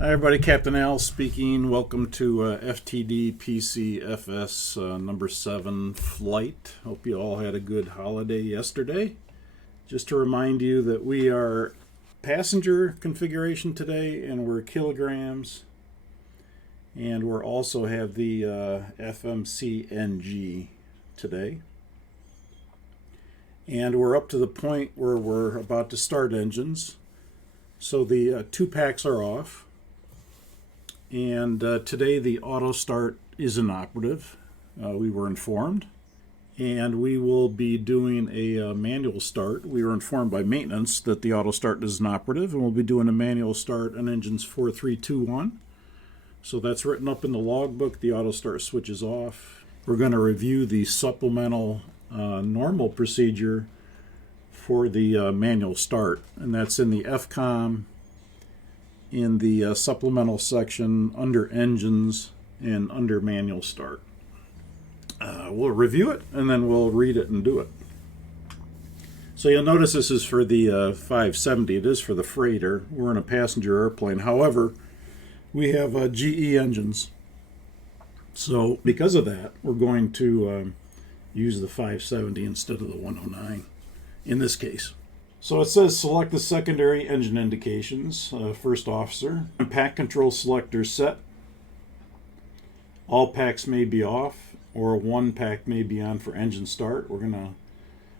Hi everybody, Captain Al speaking. Welcome to Ftd-Pc FS number 7 flight. Hope you all had a good holiday yesterday. Just to remind you that we are passenger configuration today and we're kilograms. And we also have the FMCNG today. And we're up to the point where we're about to start engines. So the two packs are off. And today the auto start is inoperative. We were informed. And we will be doing a manual start. We were informed by maintenance that the auto start is inoperative, and we'll be doing a manual start on engines 4, 3, 2, 1. So that's written up in the logbook. The auto start switch is off. We're going to review the supplemental normal procedure for the manual start, and that's in the FCOM in the supplemental section under engines and under manual start. We'll review it and then we'll read it and do it. So you'll notice this is for the 570. It is for the freighter. We're in a passenger airplane. However, we have GE engines. So because of that, we're going to use the 570 instead of the 109 in this case. So it says select the secondary engine indications, first officer. Pack control selector set. All packs may be off, or one pack may be on for engine start. We're going to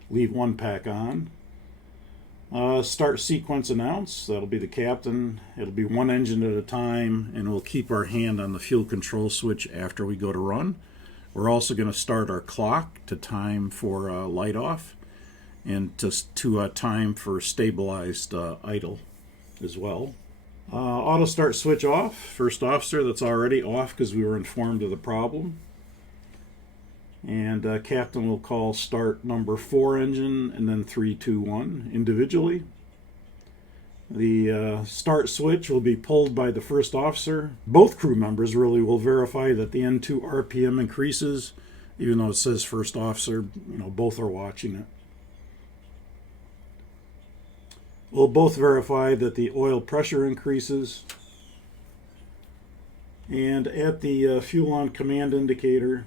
leave one pack on. Start sequence announce. That'll be the captain. It'll be one engine at a time, and we'll keep our hand on the fuel control switch after we go to run. We're also going to start our clock to time for light off, and to time for stabilized idle as well. Auto start switch off. First officer, that's already off because we were informed of the problem. And captain will call start number 4 engine and then 3, 2, 1 individually. The start switch will be pulled by the first officer. Both crew members really will verify that the N2 RPM increases, even though it says first officer, both are watching it. We'll both verify that the oil pressure increases. And at the fuel on command indicator,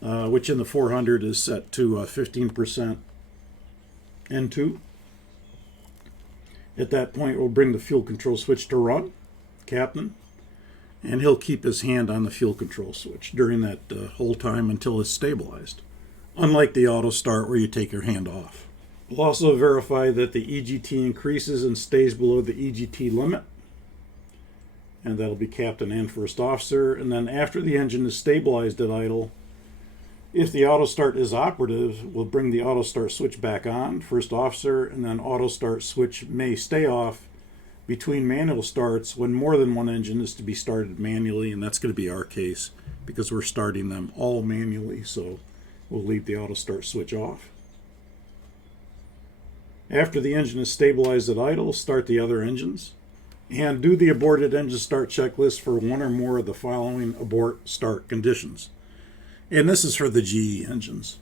which in the 400 is set to 15% N2. At that point, we'll bring the fuel control switch to run, captain, and he'll keep his hand on the fuel control switch during that whole time until it's stabilized, unlike the auto start where you take your hand off. We'll also verify that the EGT increases and stays below the EGT limit. And that'll be captain and first officer. And then after the engine is stabilized at idle, if the auto start is operative, we'll bring the auto start switch back on, first officer, and then auto start switch may stay off between manual starts when more than one engine is to be started manually, and that's going to be our case because we're starting them all manually, so we'll leave the auto start switch off. After the engine is stabilized at idle, start the other engines. And do the aborted engine start checklist for one or more of the following abort start conditions. And this is for the GE engines.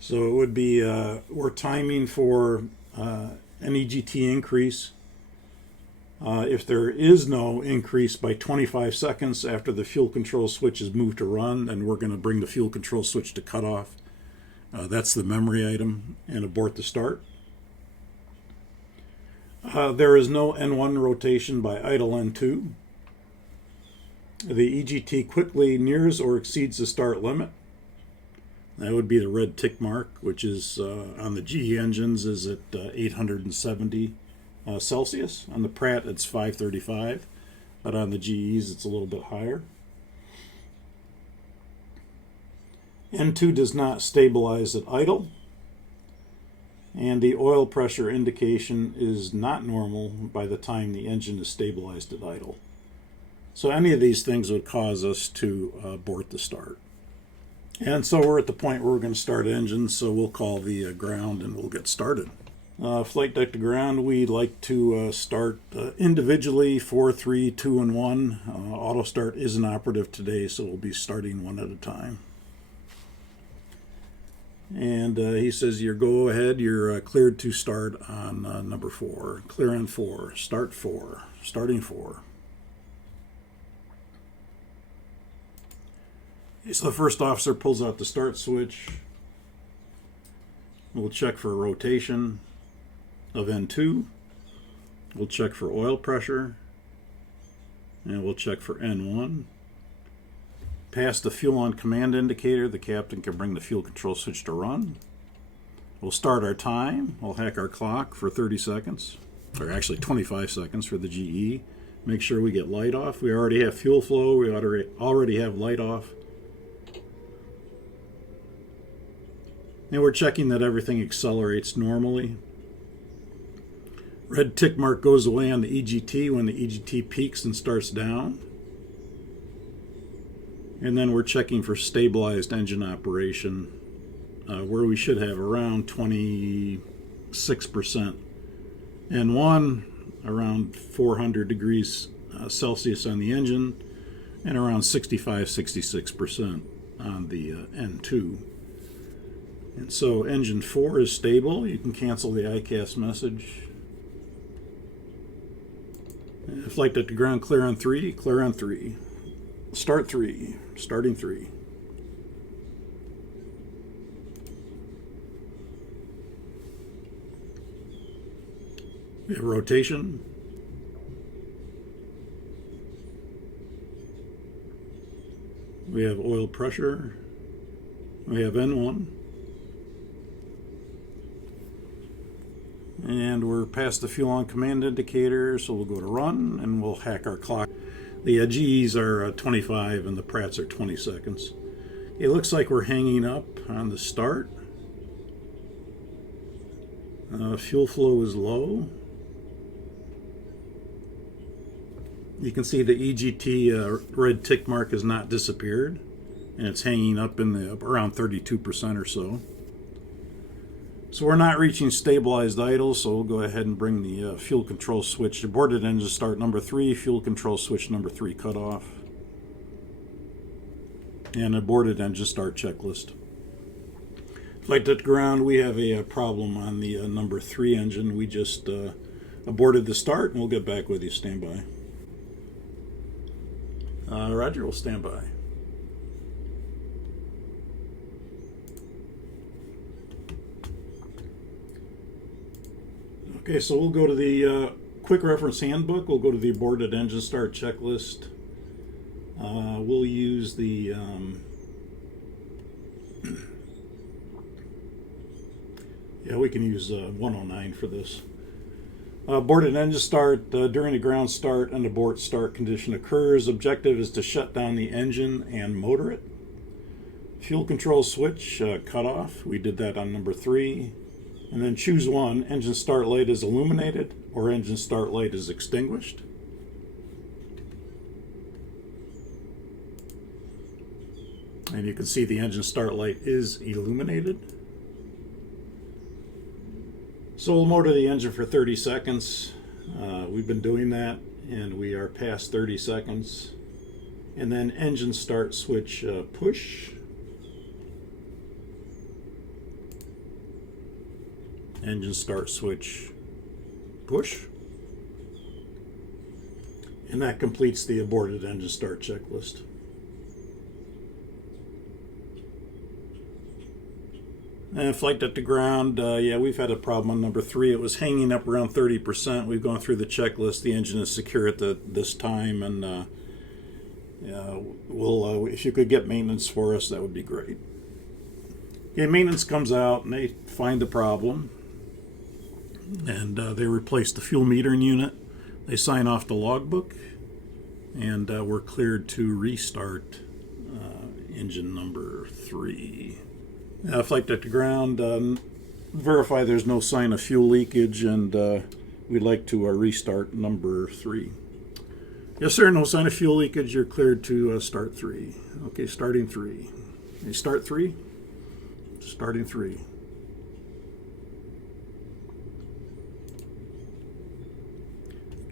So it would be, we're timing for an EGT increase. If there is no increase by 25 seconds after the fuel control switch is moved to run, then we're going to bring the fuel control switch to cutoff. That's the memory item, and abort the start. There is no N1 rotation by idle N2. The EGT quickly nears or exceeds the start limit. That would be the red tick mark, which is on the GE engines is at 870 Celsius. On the Pratt, it's 535, but on the GEs, it's a little bit higher. N2 does not stabilize at idle. And the oil pressure indication is not normal by the time the engine is stabilized at idle. So any of these things would cause us to abort the start. And so we're at the point where we're going to start engines, so we'll call the ground and we'll get started. Flight deck to ground, we like to start individually 4, 3, 2, and 1. Auto start isn't operative today, so we'll be starting one at a time. And he says, "Your go ahead, you're cleared to start on number 4. Clear on 4, start 4, starting 4. Okay, so the first officer pulls out the start switch. We'll check for rotation of N2. We'll check for oil pressure. And we'll check for N1. Past the fuel on command indicator, the captain can bring the fuel control switch to run. We'll start our time. We'll hack our clock for 30 seconds, or actually 25 seconds for the GE. Make sure we get light off. We already have fuel flow. We already have light off. And we're checking that everything accelerates normally. Red tick mark goes away on the EGT when the EGT peaks and starts down. And then we're checking for stabilized engine operation, where we should have around 26% N1, around 400 degrees Celsius on the engine, and around 65-66% on the N2. And so engine 4 is stable. You can cancel the ICAS message. Flight deck to ground, clear on 3, clear on 3. Start 3, starting 3. We have rotation. We have oil pressure. We have N1. And we're past the fuel on command indicator, so we'll go to run and we'll hack our clock. The GEs are 25 and the Pratts are 20 seconds. It looks like we're hanging up on the start. Fuel flow is low. You can see the EGT red tick mark has not disappeared, and it's hanging up in the around 32% or so. So we're not reaching stabilized idle, so we'll go ahead and bring the fuel control switch. Aborted engine start number 3, fuel control switch number 3 cut off. And aborted engine start checklist. Flight deck to ground, we have a problem on the number 3 engine. We just aborted the start, and we'll get back with you. Stand by. Roger, we'll stand by. Okay, so we'll go to the quick reference handbook. We'll go to the aborted engine start checklist. We'll use the yeah, we can use 109 for this. Aborted engine start. During the ground start, an abort start condition occurs. Objective is to shut down the engine and motor it. Fuel control switch cut off. We did that on number 3. And then choose one. Engine start light is illuminated or engine start light is extinguished. And you can see the engine start light is illuminated. So we'll motor the engine for 30 seconds. We've been doing that and we are past 30 seconds. And then engine start switch push. Engine start switch push. And that completes the aborted engine start checklist. And flight deck to ground, yeah, we've had a problem on number 3. It was hanging up around 30%. We've gone through the checklist. The engine is secure at this time, and we'll if you could get maintenance for us, that would be great. Okay, maintenance comes out and they find the problem, and they replace the fuel metering unit. They sign off the logbook, and we're cleared to restart engine number 3. Flight deck to ground, verify there's no sign of fuel leakage, and we'd like to restart number 3. Yes, sir, no sign of fuel leakage. You're cleared to start 3. Okay, starting 3. You start 3? Starting 3.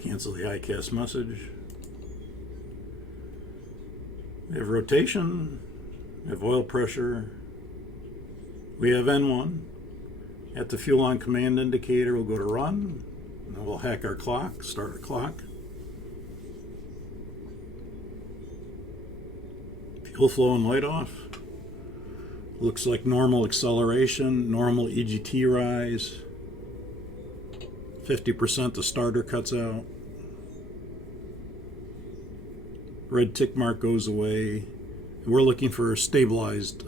Cancel the ICAS message. We have rotation, we have oil pressure, We have N1. At the fuel on command indicator, we'll go to run, and we'll hack our clock, start our clock. Fuel flow and light off. Looks like normal acceleration, normal EGT rise. 50% the starter cuts out. Red tick mark goes away. We're looking for stabilized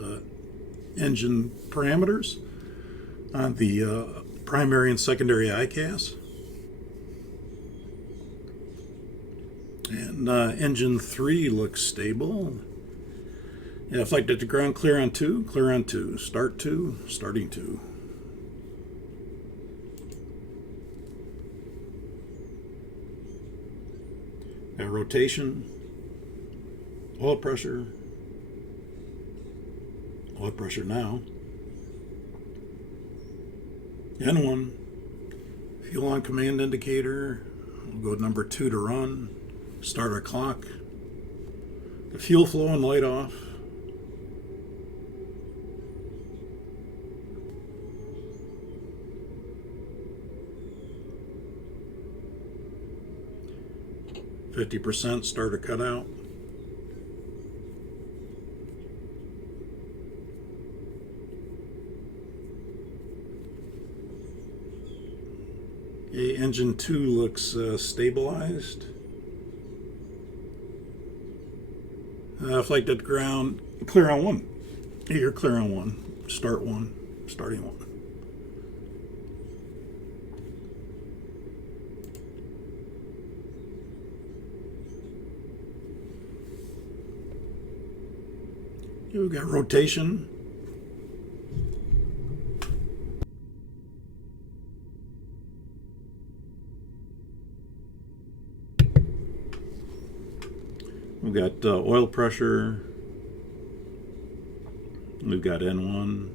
engine parameters on the primary and secondary ICAS. And engine 3 looks stable. Yeah, flight to ground, clear on 2, clear on 2, start 2, starting 2. Got rotation, oil pressure now. N1, fuel on command indicator, we'll go number 2 to run, start our clock. The fuel flow and light off. 50% starter cutout. Okay, engine 2 looks stabilized. Flight to ground, clear on 1. You're clear on 1. Start 1. Starting 1. Here we've got rotation. We've got oil pressure. We've got N1.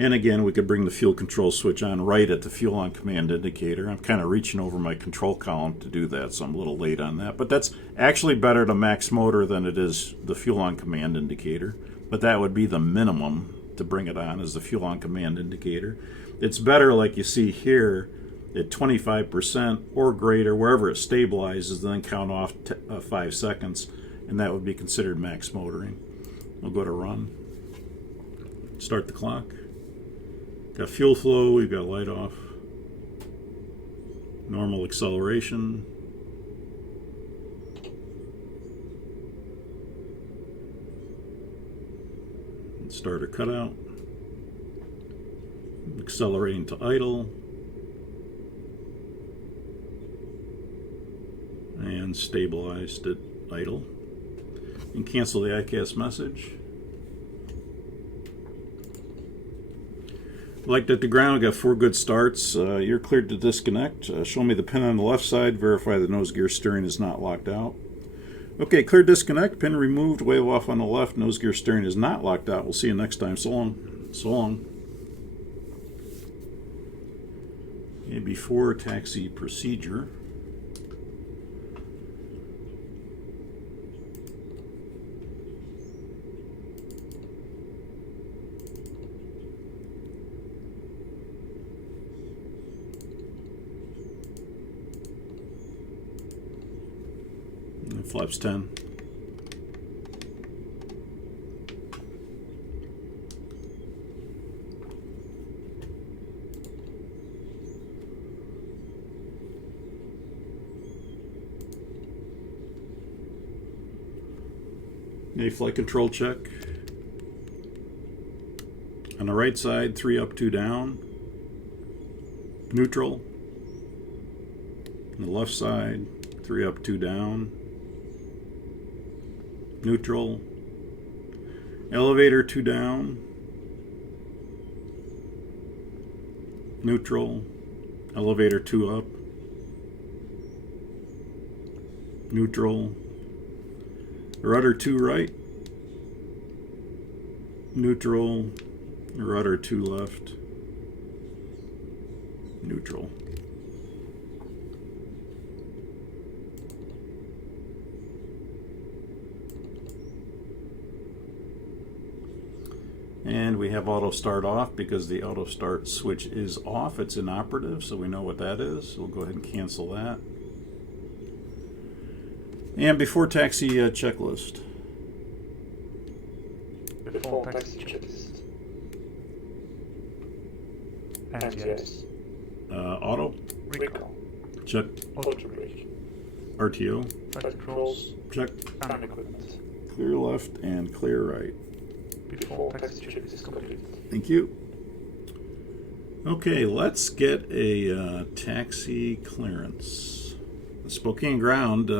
And again, we could bring the fuel control switch on right at the fuel on command indicator. I'm kind of reaching over my control column to do that, so I'm a little late on that. But that's actually better to max motor than it is the fuel on command indicator. But that would be the minimum to bring it on, is the fuel on command indicator. It's better, like you see here, at 25% or greater, wherever it stabilizes, then count off 5 seconds, and that would be considered max motoring. We'll go to run. Start the clock. Got fuel flow, we've got light off. Normal acceleration. Starter cutout. Accelerating to idle. And stabilized at idle. And cancel the ICAS message. Like that, the ground, got 4 good starts. You're cleared to disconnect. Show me the pin on the left side. Verify the nose gear steering is not locked out. Okay, clear disconnect. Pin removed. Wave off on the left. Nose gear steering is not locked out. We'll see you next time. So long. So long. Okay, before taxi procedure. Flaps 10. A flight control check. On the right side, 3 up, 2 down. Neutral. On the left side, 3 up, 2 down. Neutral. Elevator 2 down. Neutral. Elevator 2 up. Neutral. Rudder 2 right. Neutral. Rudder 2 left. Neutral. And we have auto start off because the auto start switch is off. It's inoperative, so we know what that is. We'll go ahead and cancel that. And before taxi checklist. Before taxi checklist. And yes. Auto. Recall. Check. Auto brake. RTO. Flight controls. Check. And equipment. Clear left and clear right. Before taxi checklist is completed. Thank you. Okay, let's get a taxi clearance. The Spokane ground,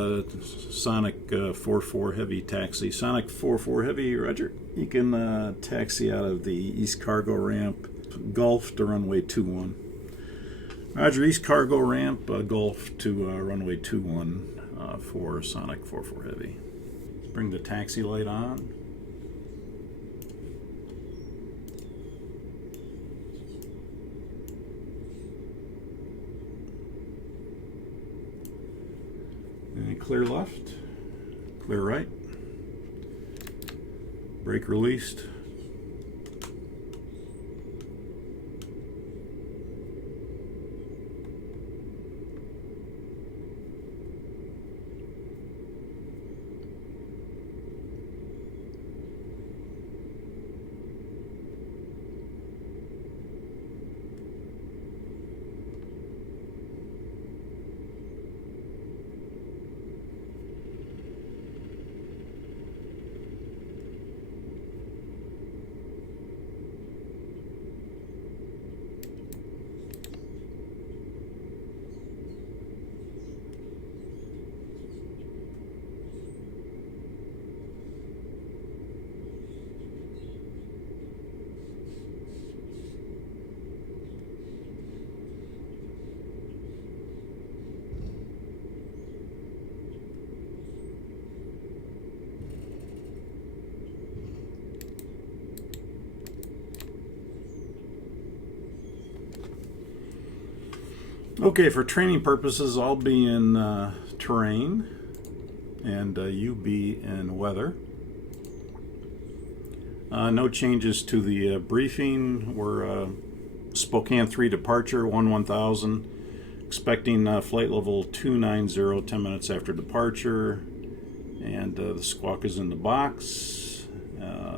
Sonic 44 Heavy taxi. Sonic 44 Heavy, Roger. You can taxi out of the East Cargo Ramp, Gulf to runway 21. Roger, East Cargo Ramp, Gulf to runway 21 for Sonic 44 Heavy. Let's bring the taxi light on. And clear left, clear right, brake released. Okay, for training purposes, I'll be in terrain, and you be in weather. No changes to the briefing. We're Spokane 3 departure, 1000. Expecting flight level 290, 10 minutes after departure. And the squawk is in the box.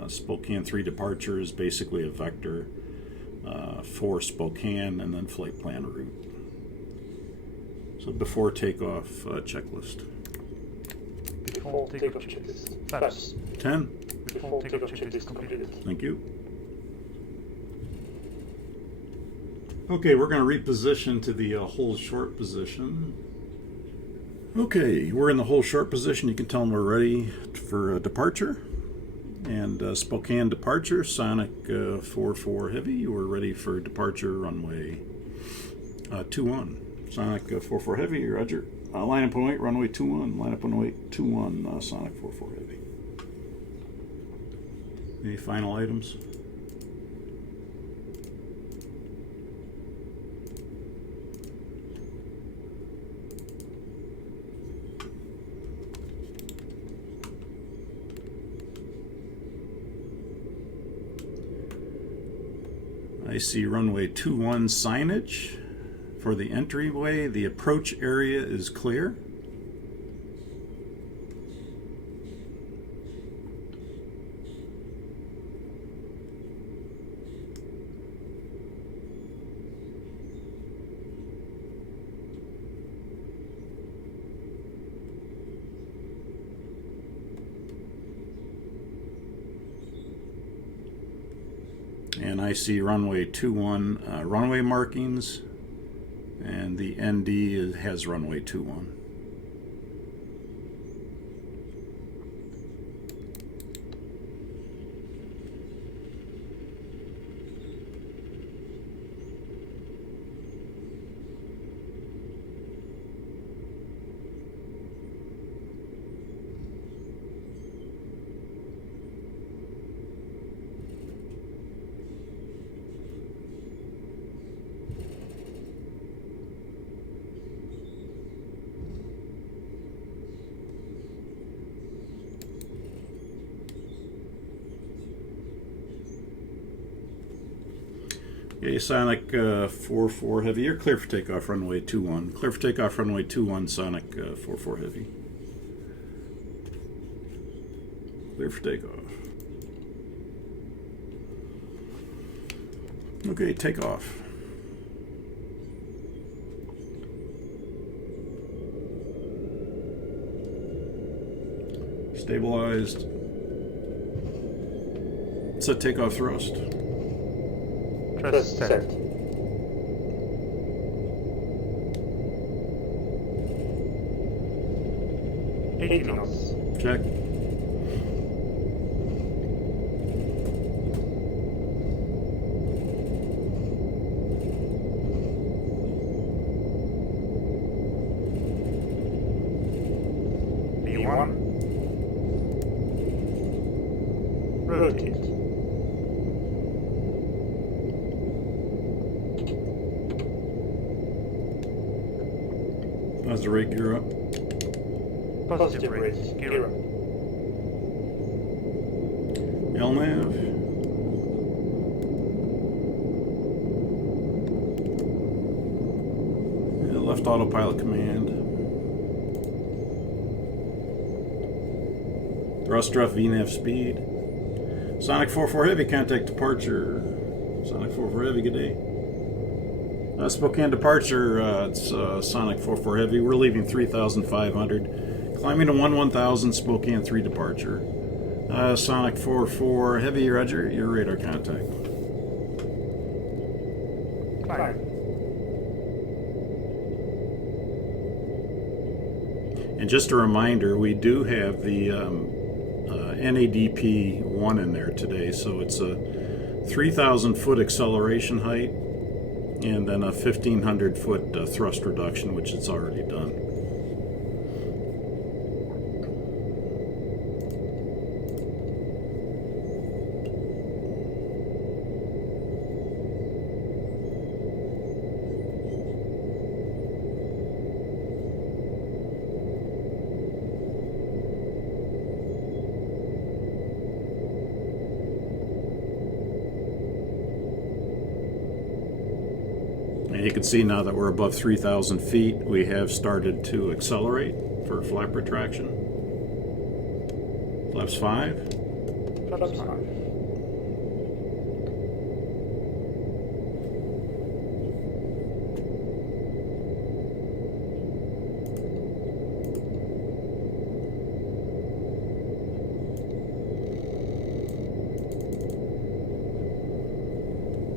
Spokane 3 departure is basically a vector for Spokane and then flight plan route. So before takeoff checklist. Before takeoff checklist. Pass. 10. Before takeoff checklist completed. Thank you. Okay, we're going to reposition to the hold short position. Okay, we're in the hold short position. You can tell them we're ready for departure. And Spokane departure, Sonic 44 Heavy. We're ready for departure runway 21. Sonic 44 Heavy, Roger. Line up and wait, runway 21. Line up and wait, 21, Sonic 44 Heavy. Any final items? I see runway 21 signage. For the entryway, the approach area is clear. And I see runway 21 runway markings. And the ND has runway 21. Okay, Sonic 4-4 Heavy, you're clear for takeoff runway 21. Clear for takeoff runway 21, Sonic 4-4 Heavy. Clear for takeoff. Okay, takeoff. Stabilized. Set takeoff thrust. Thrust set. Eighty knots. Check. B1. Rotate. Positive rate gear up. Positive rate. Gear up. LNAV. Left autopilot command. Thruster off VNAV speed. Sonic 4-4 Heavy, contact departure. Sonic 4-4 Heavy, good day. Spokane departure, it's Sonic 4-4 Heavy. We're leaving 3,500. Climbing to 11,000, Spokane 3 departure. Sonic 4-4 Heavy, roger, your radar contact. Climb. And just a reminder, we do have the NADP 1 in there today, so it's a 3,000 foot acceleration height and then a 1,500 foot thrust reduction, which it's already done. And you can see now that we're above 3,000 feet, we have started to accelerate for flap retraction. Flaps 5. Flaps 5.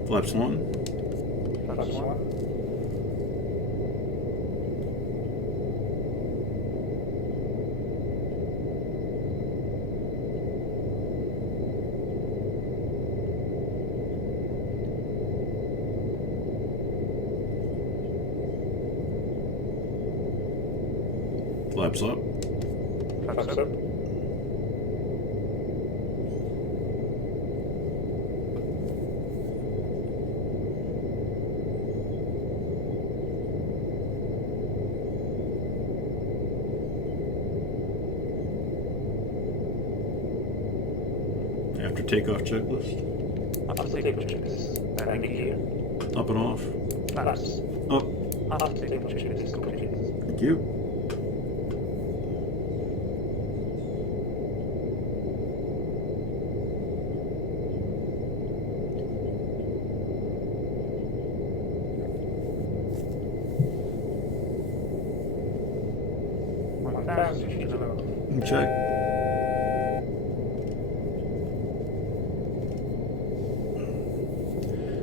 Flaps 1. Flaps 1. Flaps up. Flaps up. After takeoff checklist. After takeoff checklist. Landing gear. Up and off. Flaps. Up. After takeoff checklist is completed. Thank you. Check.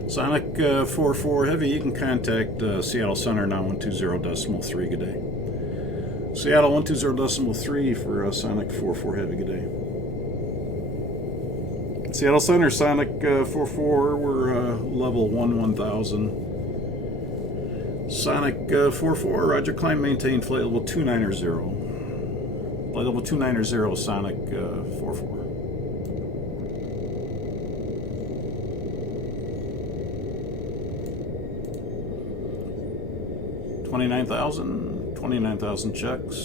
Sonic 4-4 Heavy, you can contact Seattle Center now 120.3. Good day. Seattle 120.3 for Sonic 4-4 Heavy. Good day. Seattle Center, Sonic 4-4, we're level 1000. Sonic 4-4, roger, climb, maintain, flight level 290. Flight level 290, Sonic 4-4. $29,000 checks.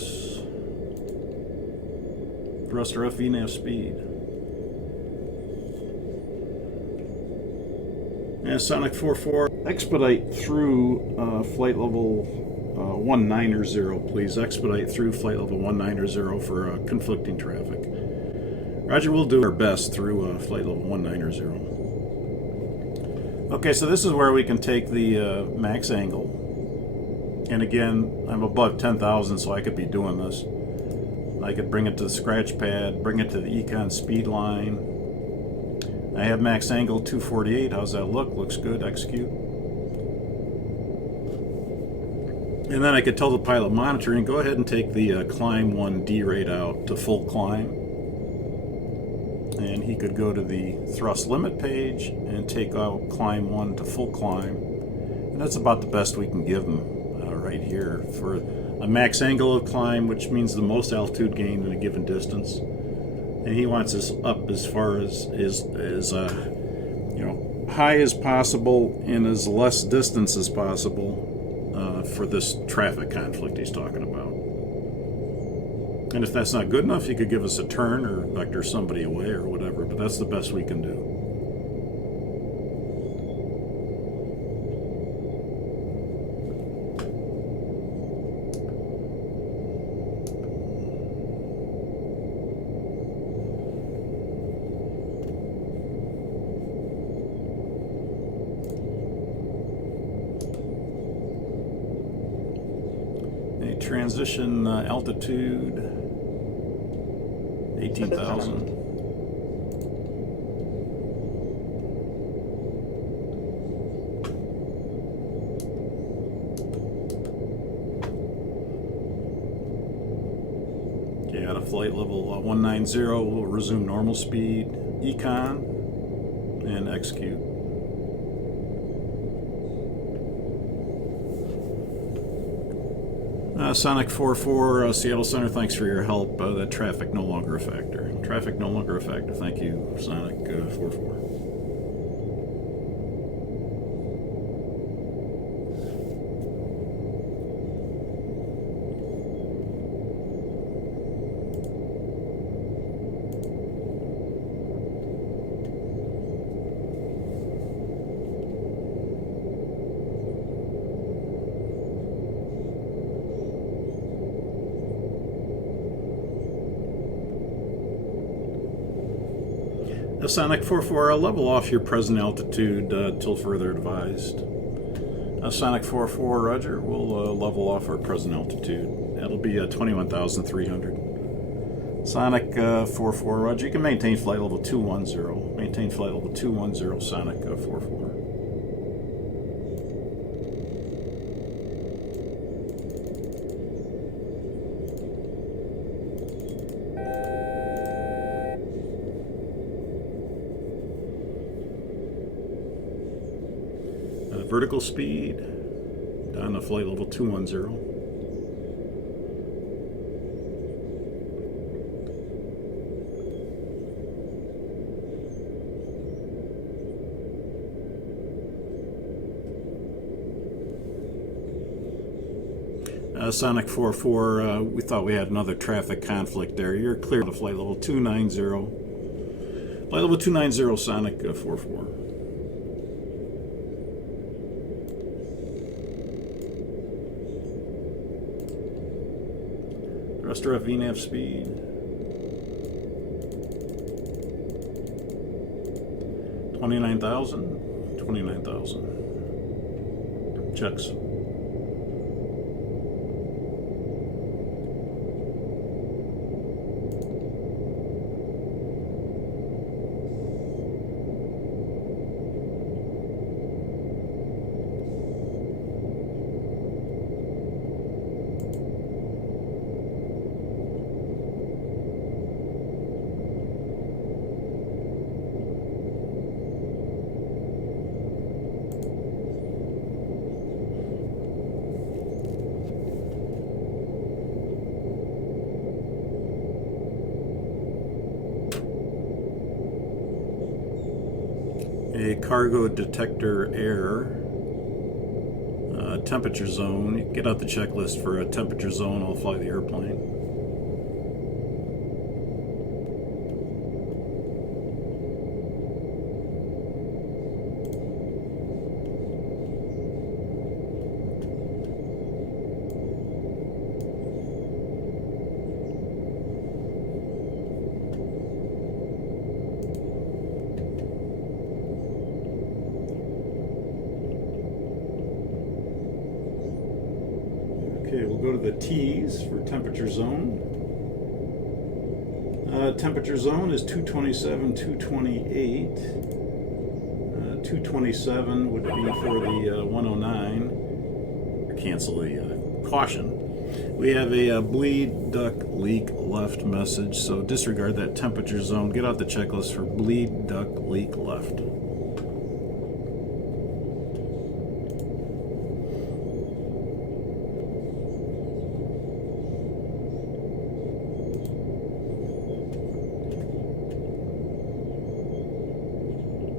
Thruster F VNAV speed. And Sonic 44, expedite through flight level 190, please. Expedite through flight level 190 for conflicting traffic. Roger, we'll do our best through flight level 190. Okay, so this is where we can take the max angle. And again, I'm above 10,000, so I could be doing this. I could bring it to the scratch pad, bring it to the econ speed line. I have max angle 248. How's that look? Looks good. Execute. And then I could tell the pilot monitoring, go ahead and take the climb 1D rate out to full climb. And he could go to the thrust limit page and take out climb 1 to full climb. And that's about the best we can give him right here for a max angle of climb, which means the most altitude gained in a given distance. And he wants us up as far as high as possible and as less distance as possible for this traffic conflict he's talking about. And if that's not good enough, he could give us a turn or vector somebody away or whatever, but that's the best we can do. Transition altitude 18,000. Okay, out of flight level 190, we'll resume normal speed, econ, and execute. Sonic 44, Seattle Center, thanks for your help. That traffic no longer a factor. Traffic no longer a factor. Thank you, Sonic 44. Sonic 44, level off your present altitude till further advised. Sonic 44, Roger, we'll level off our present altitude. That'll be 21,300. Sonic 44, Roger, you can maintain flight level 210. Maintain flight level 210, Sonic 44. Vertical speed down to flight level 210. Sonic 44, we thought we had another traffic conflict there. You're clear to flight level 290. Flight level 290, Sonic 44. Thruster up VNAV speed. 29,000. 29,000. Checks. A cargo detector error. Temperature zone. Get out the checklist for a temperature zone. I'll fly the airplane. Okay, we'll go to the T's for temperature zone. Temperature zone is 227, 228. 227 would be for the 109. Cancel the caution. We have a bleed, duck, leak, left message, so disregard that temperature zone. Get out the checklist for bleed, duck, leak, left.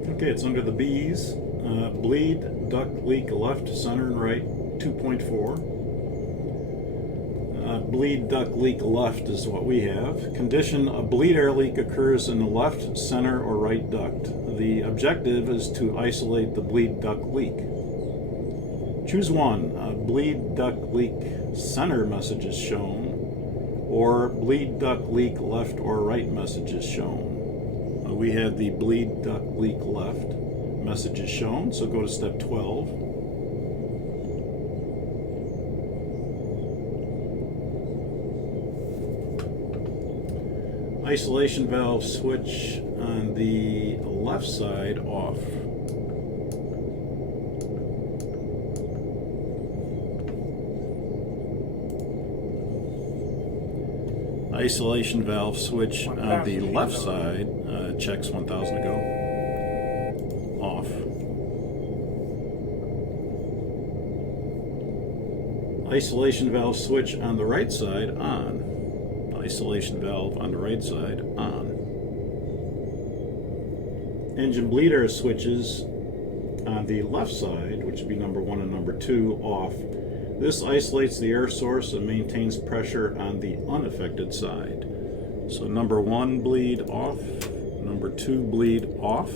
Okay, it's under the B's. Bleed, duck, leak, left, center, and right, 2.4. Bleed, duck, leak, left is what we have. Condition: a bleed air leak occurs in the left, center, or right duct. The objective is to isolate the bleed, duck, leak. Choose one. Bleed, duck, leak, center message is shown, or bleed, duck, leak, left or right message is shown. We have the bleed, duck, leak, left message is shown, so go to step 12. Isolation valve switch on the left side off. Isolation valve switch on the left side, checks 1000 to go, off. Isolation valve switch on the right side, on. Isolation valve on the right side, on. Engine bleed air switches on the left side, which would be number 1 and number 2, off. This isolates the air source and maintains pressure on the unaffected side. So number 1 bleed off, number 2 bleed off.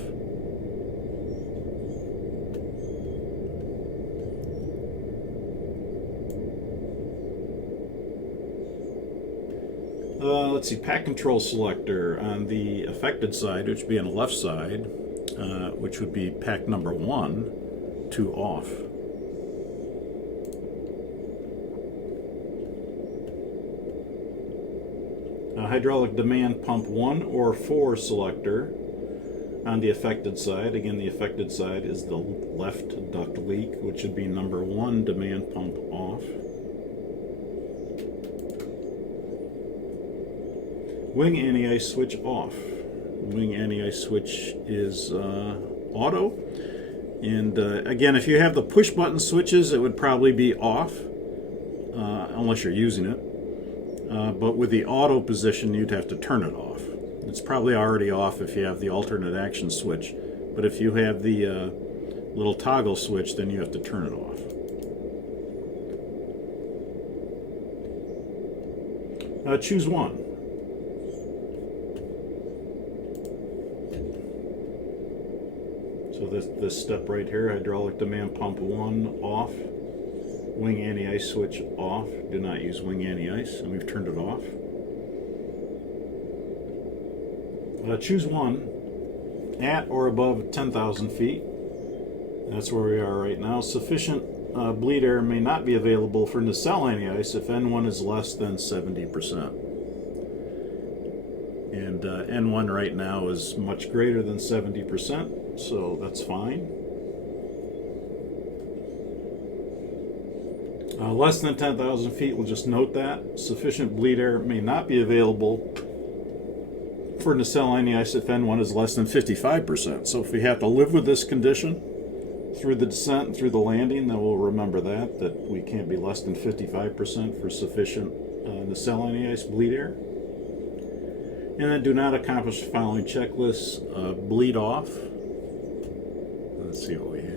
Let's see, pack control selector on the affected side, which would be on the left side, which would be pack number 1 to off. Hydraulic demand pump 1 or 4 selector on the affected side. Again, the affected side is the left duct leak, which would be number 1 demand pump off. Wing anti-ice switch off. Wing anti-ice switch is auto. And again, if you have the push button switches, it would probably be off, unless you're using it. But with the auto position, you'd have to turn it off. It's probably already off if you have the alternate action switch. But if you have the little toggle switch, then you have to turn it off. Choose one. So this step right here, hydraulic demand pump 1 off, wing anti-ice switch off. Do not use wing anti-ice, and we've turned it off. Choose one at or above 10,000 feet. That's where we are right now. Sufficient bleed air may not be available for nacelle anti-ice if N1 is less than 70%. And N1 right now is much greater than 70%, so that's fine. Less than 10,000 feet, we'll just note that. Sufficient bleed air may not be available for nacelle anti-ice if N1 is less than 55%. So if we have to live with this condition through the descent and through the landing, then we'll remember that we can't be less than 55% for sufficient nacelle anti-ice bleed air. And then do not accomplish the following checklists. Bleed off. Let's see what we have.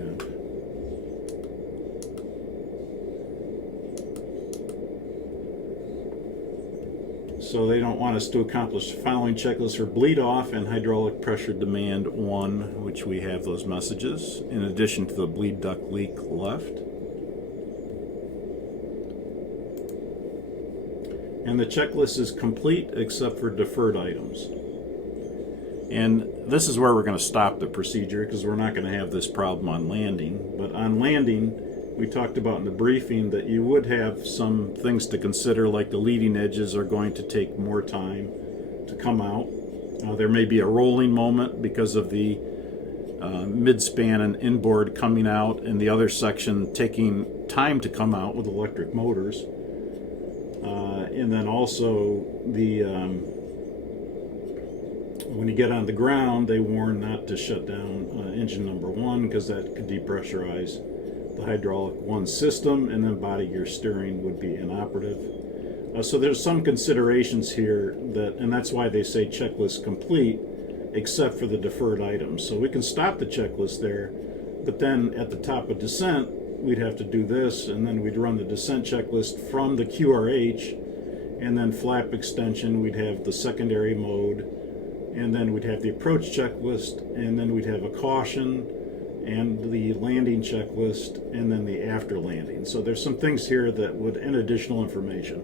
So they don't want us to accomplish the following checklists for bleed off and hydraulic pressure demand 1, which we have those messages, in addition to the bleed duct leak left. And the checklist is complete except for deferred items. And this is where we're going to stop the procedure because we're not going to have this problem on landing. But on landing, we talked about in the briefing that you would have some things to consider, like the leading edges are going to take more time to come out. There may be a rolling moment because of the mid-span and inboard coming out, and the other section taking time to come out with electric motors. And then also when you get on the ground, they warn not to shut down engine number 1 because that could depressurize the hydraulic 1 system, and then body gear steering would be inoperative. So there's some considerations here and that's why they say checklist complete, except for the deferred items. So we can stop the checklist there, but then at the top of descent, we'd have to do this, and then we'd run the descent checklist from the QRH, and then flap extension, we'd have the secondary mode, and then we'd have the approach checklist, and then we'd have a caution, and the landing checklist, and then the after landing. So there's some things here that would, and additional information.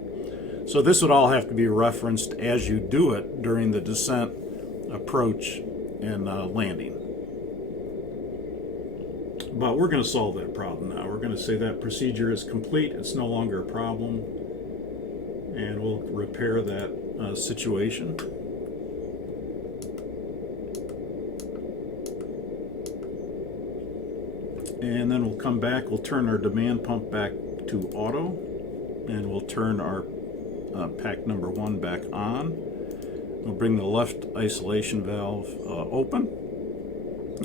So this would all have to be referenced as you do it during the descent, approach, and landing. But we're going to solve that problem now. We're going to say that procedure is complete. It's no longer a problem. And we'll repair that situation. And then we'll come back, we'll turn our demand pump back to auto, and we'll turn our pack number 1 back on. We'll bring the left isolation valve open,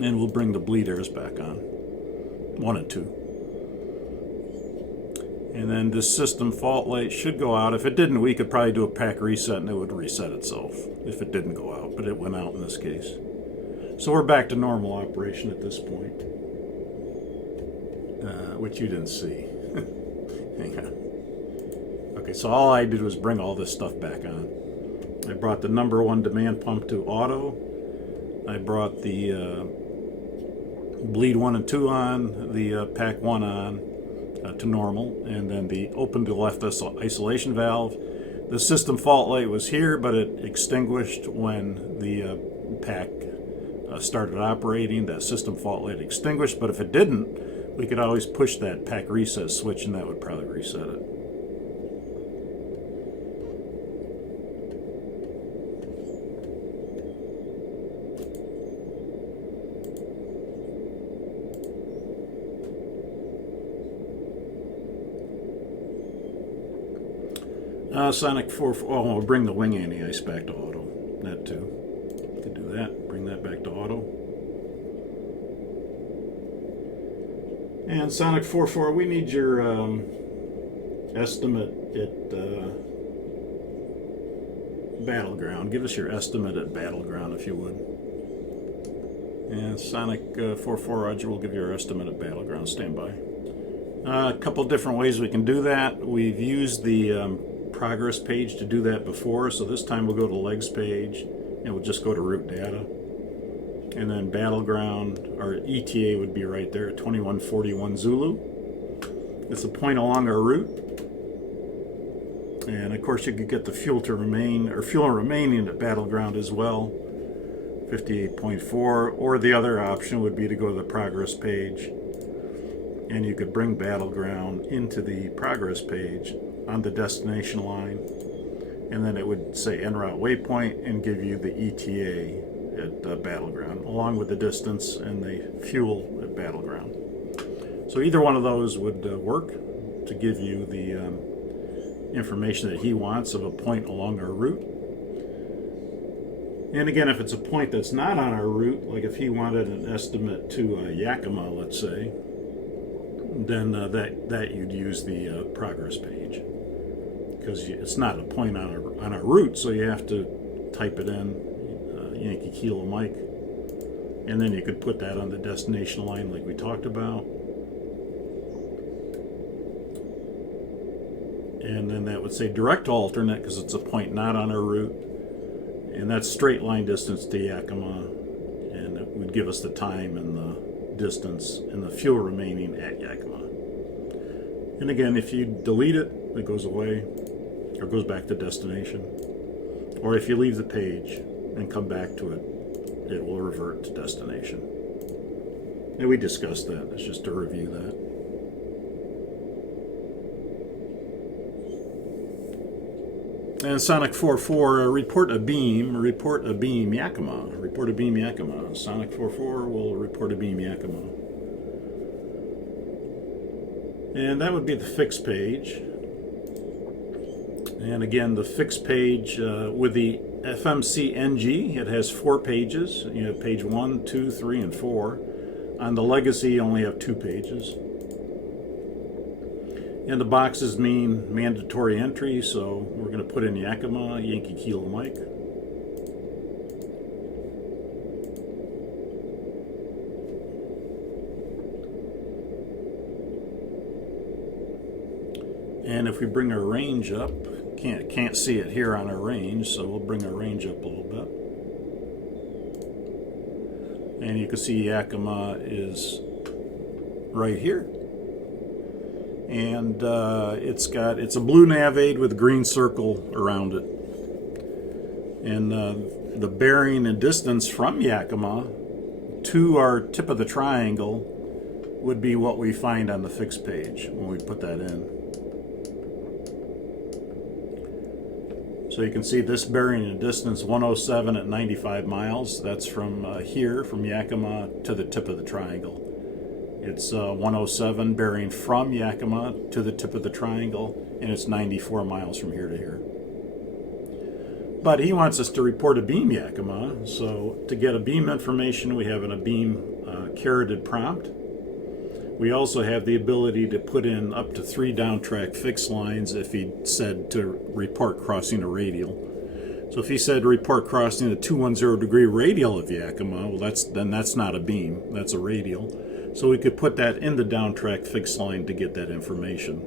and we'll bring the bleed airs back on, 1 and 2. And then this system fault light should go out. If it didn't, we could probably do a pack reset and it would reset itself if it didn't go out, but it went out in this case. So we're back to normal operation at this point. Which you didn't see. Hang on. Okay, so all I did was bring all this stuff back on. I brought the number 1 demand pump to auto. I brought the bleed 1 and 2 on, the pack 1 on to normal, and then the open to left isolation valve. The system fault light was here, but it extinguished when the pack started operating. That system fault light extinguished, but if it didn't, we could always push that pack reset switch and that would probably reset it. Sonic 4, we'll bring the wing anti-ice back to auto. That too. Could do that. Bring that back to auto. And Sonic 4.4, we need your estimate at Battleground. Give us your estimate at Battleground if you would. And Sonic 4.4, Roger, we'll give you our estimate at Battleground. Stand by. A couple different ways we can do that. We've used the progress page to do that before, so this time we'll go to legs page and we'll just go to route data. And then Battleground, our ETA would be right there at 2141 Zulu. It's a point along our route. And of course you could get the fuel to remain, or fuel remaining at Battleground as well, 58.4, or the other option would be to go to the progress page and you could bring Battleground into the progress page on the destination line, and then it would say en route waypoint and give you the ETA at Battleground, along with the distance and the fuel at Battleground. So either one of those would work to give you the information that he wants of a point along our route. And again, if it's a point that's not on our route, like if he wanted an estimate to Yakima, let's say, then that you'd use the progress page, because it's not a point on our route, so you have to type it in, Yankee Kilo Mike, and then you could put that on the destination line like we talked about, and then that would say direct alternate because it's a point not on our route, and that's straight line distance to Yakima, and it would give us the time and the distance and the fuel remaining at Yakima. And again, if you delete it, it goes away or goes back to destination, or if you leave the page and come back to it, it will revert to destination. And we discussed that. It's just to review that. And Sonic 44, report a beam, Yakima. Report a beam, Yakima. Sonic 44 will report a beam, Yakima. And that would be the fix page. And again, the fix page with the FMC NG, it has 4 pages. You have page 1, 2, 3, and 4. On the Legacy, you only have 2 pages. And the boxes mean mandatory entry, so we're going to put in Yakima, Yankee Kilo Mike. And if we bring our range up, can't see it here on our range, so we'll bring our range up a little bit. And you can see Yakima is right here. And it's a blue nav aid with a green circle around it. And the bearing and distance from Yakima to our tip of the triangle would be what we find on the fix page when we put that in. So you can see this bearing and distance 107 at 95 miles. That's from here, from Yakima to the tip of the triangle. It's 107 bearing from Yakima to the tip of the triangle, and it's 94 miles from here to here. But he wants us to report a beam Yakima, so to get a beam information, we have a beam carroted prompt. We also have the ability to put in up to 3 downtrack fixed lines if he said to report crossing a radial. So if he said report crossing the 210 degree radial of Yakima, well, that's not a beam, that's a radial. So we could put that in the downtrack fixed line to get that information.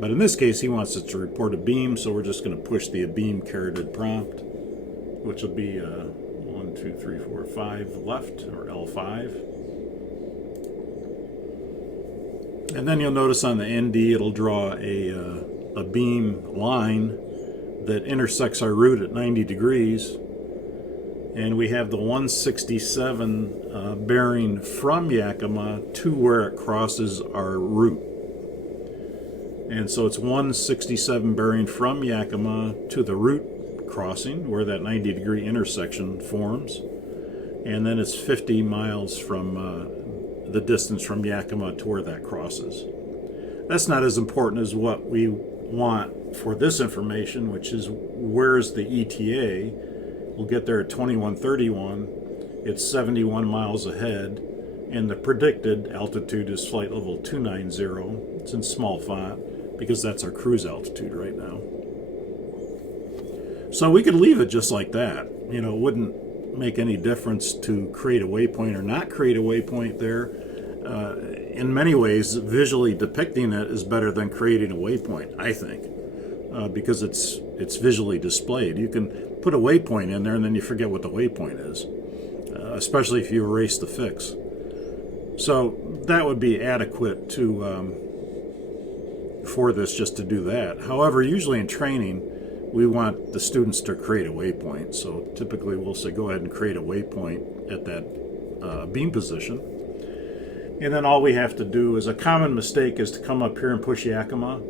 But in this case, he wants us to report a beam, so we're just going to push the beam carroted prompt, which will be 1, 2, 3, 4, 5 left, or L5. And then you'll notice on the ND it'll draw a beam line that intersects our route at 90 degrees. And we have the 167 bearing from Yakima to where it crosses our route. And so it's 167 bearing from Yakima to the route crossing where that 90 degree intersection forms. And then it's 50 miles from the distance from Yakima to where that crosses. That's not as important as what we want for this information, which is where's the ETA. We'll get there at 2131. It's 71 miles ahead, and the predicted altitude is flight level 290. It's in small font because that's our cruise altitude right now. So we could leave it just like that. You know, it wouldn't make any difference to create a waypoint or not create a waypoint there. In many ways, visually depicting it is better than creating a waypoint, I think, because it's visually displayed. You can put a waypoint in there and then you forget what the waypoint is, especially if you erase the fix. So that would be adequate for this, just to do that. However, usually in training, we want the students to create a waypoint. So typically we'll say, go ahead and create a waypoint at that beam position. And then all we have to do is, a common mistake is to come up here and push Yakima,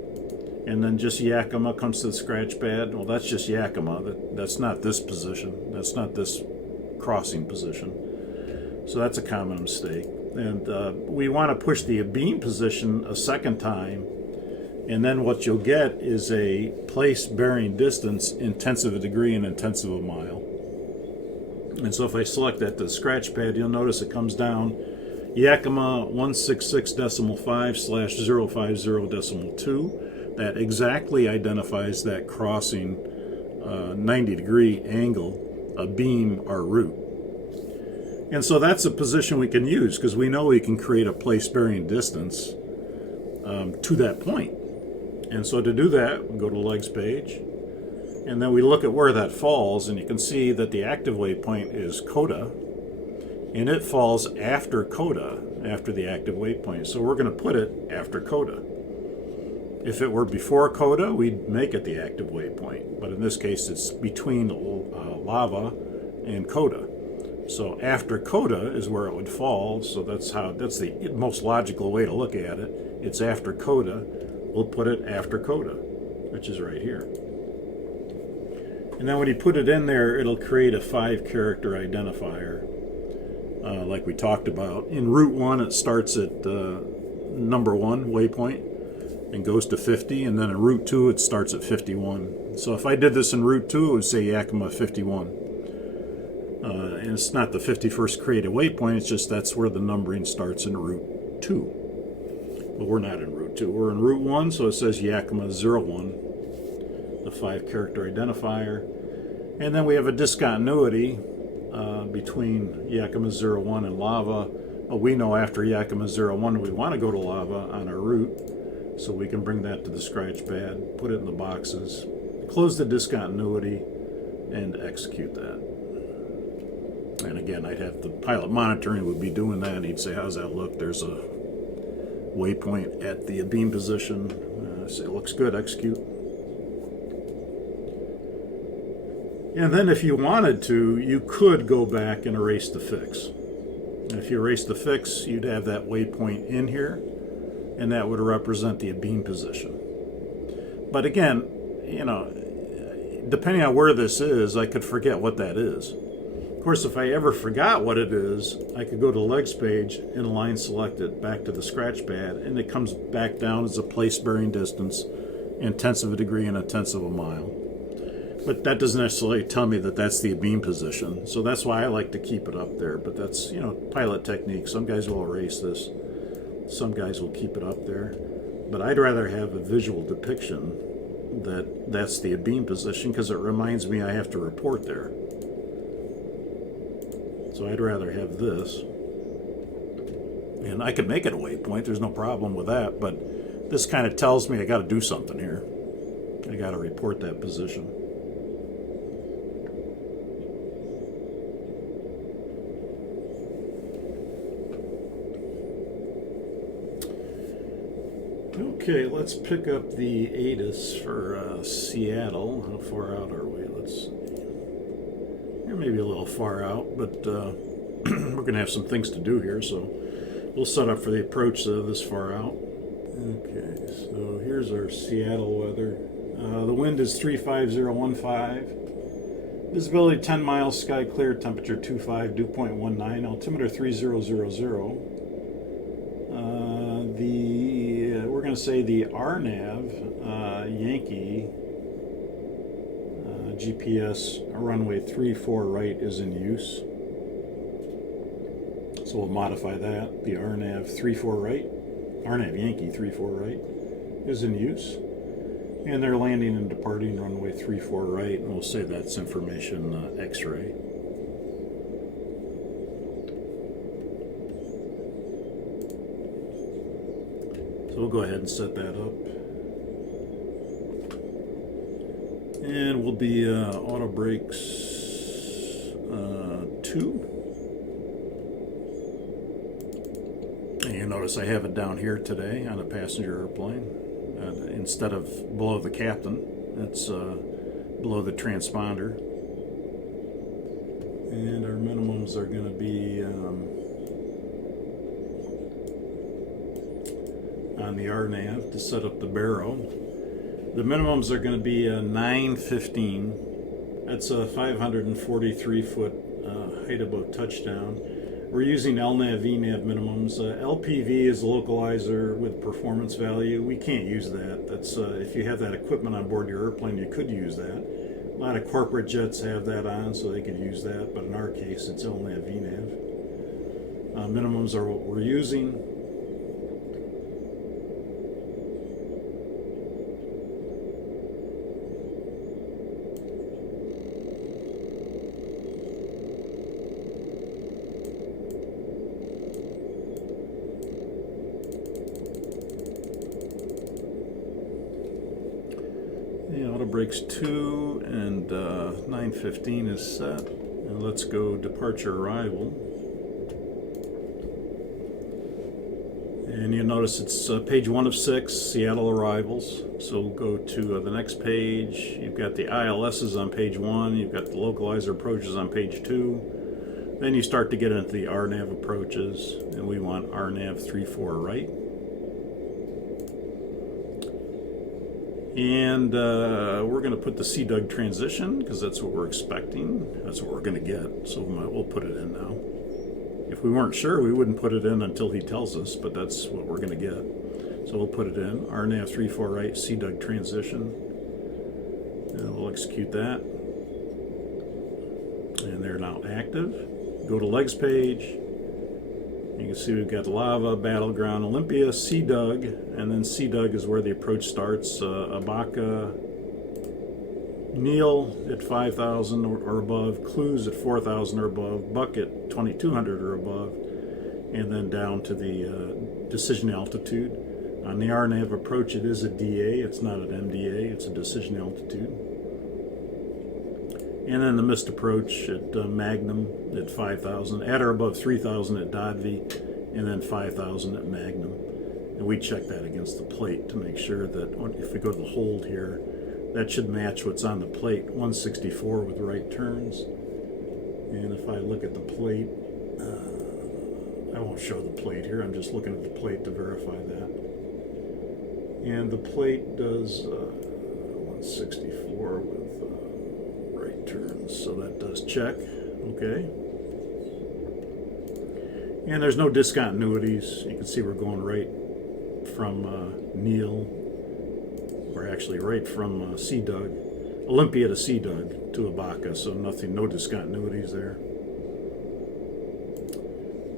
and then just Yakima comes to the scratch pad. Well, that's just Yakima. That's not this position. That's not this crossing position. So that's a common mistake. And we want to push the beam position a second time, and then what you'll get is a place bearing distance in tenths of a degree and in tenths of a mile. And so if I select that to the scratch pad, you'll notice it comes down Yakima 166.5/050.2. That exactly identifies that crossing 90 degree angle, a beam, our route. And so that's a position we can use because we know we can create a place bearing distance to that point. And so to do that, we go to the legs page, and then we look at where that falls, and you can see that the active waypoint is Coda, and it falls after Coda, after the active waypoint. So we're going to put it after Coda. If it were before Coda, we'd make it the active waypoint, but in this case it's between Lava and Coda. So after Coda is where it would fall, so that's the most logical way to look at it. It's after Coda. We'll put it after Coda, which is right here. And then when you put it in there, it'll create a 5-character identifier, like we talked about. In Route 1, it starts at number 1 waypoint and goes to 50, and then in Route 2, it starts at 51. So if I did this in Route 2, it would say Yakima 51. And it's not the 51st created waypoint, it's just that's where the numbering starts in Route 2. But we're not in Route 2, we're in Route 1, so it says Yakima 01, the 5-character identifier. And then we have a discontinuity between Yakima 01 and Lava. But we know after Yakima 01 we want to go to Lava on our route, so we can bring that to the scratch pad, put it in the boxes, close the discontinuity, and execute that. And again, I'd have the pilot monitoring would be doing that, and he'd say, how's that look? There's a waypoint at the beam position. Say, looks good, execute. And then if you wanted to, you could go back and erase the fix. And if you erase the fix, you'd have that waypoint in here, and that would represent the beam position. But again, you know, depending on where this is, I could forget what that is. Of course, if I ever forgot what it is, I could go to the legs page and line select it back to the scratch pad, and it comes back down as a place bearing distance in tenths of a degree and a tenth of a mile. But that doesn't necessarily tell me that that's the beam position. So that's why I like to keep it up there. But that's, you know, pilot technique. Some guys will erase this. Some guys will keep it up there. But I'd rather have a visual depiction that that's the beam position, because it reminds me I have to report there. So I'd rather have this. And I could make it a waypoint. There's no problem with that. But this kind of tells me I got to do something here. I got to report that position. Okay, let's pick up the ATIS for Seattle. How far out are we? Let's see. We're maybe a little far out, but we're going to have some things to do here, so we'll set up for the approach this far out. Okay, so here's our Seattle weather. The wind is 35015. Visibility 10 miles, sky clear, temperature 25, dew point 19, altimeter 3000. We're going to say the RNAV Yankee GPS runway 34 right is in use. So we'll modify that. The RNAV 34 right, RNAV Yankee 34 right is in use. And they're landing and departing runway 34 right, and we'll say that's information X-ray. So we'll go ahead and set that up. And we'll be auto brakes 2. And you notice I have it down here today on a passenger airplane. Instead of below the captain, it's below the transponder. And our minimums are going to be on the RNAV to set up the barrow. The minimums are going to be 915. That's a 543 foot height above touchdown. We're using LNAV, VNAV minimums. LPV is a localizer with performance value. We can't use that. That's if you have that equipment on board your airplane, you could use that. A lot of corporate jets have that on, so they could use that. But in our case, it's LNAV, VNAV. Minimums are what we're using. Brakes 2 and 915 is set, and let's go departure arrival. And you'll notice it's page 1 of 6, Seattle arrivals. So we'll go to the next page. You've got the ILSs on page 1, you've got the localizer approaches on page 2. Then you start to get into the RNAV approaches, and we want RNAV 34 right. And we're going to put the CDUG transition because that's what we're expecting. That's what we're going to get. So we'll put it in now. If we weren't sure, we wouldn't put it in until he tells us, but that's what we're going to get. So we'll put it in. RNAV 34 right, CDUG transition. And we'll execute that. And they're now active. Go to legs page. You can see we've got Lava, Battleground, Olympia, CDUG, and then CDUG is where the approach starts. Abaca, Neil at 5,000 or above, Clues at 4,000 or above, Buck at 2,200 or above, and then down to the decision altitude. On the RNAV approach, it is a DA, it's not an MDA, it's a decision altitude. And then the missed approach at Magnum at 5,000, at or above 3,000 at Dodvi, and then 5,000 at Magnum. And we check that against the plate to make sure that if we go to the hold here, that should match what's on the plate, 164 with right turns. And if I look at the plate, I won't show the plate here, I'm just looking at the plate to verify that. And the plate does 164 with right turns, so that does check. Okay. And there's no discontinuities. You can see we're going right from Neil, or actually right from CDUG, Olympia to CDUG to Abaca, so nothing, no discontinuities there.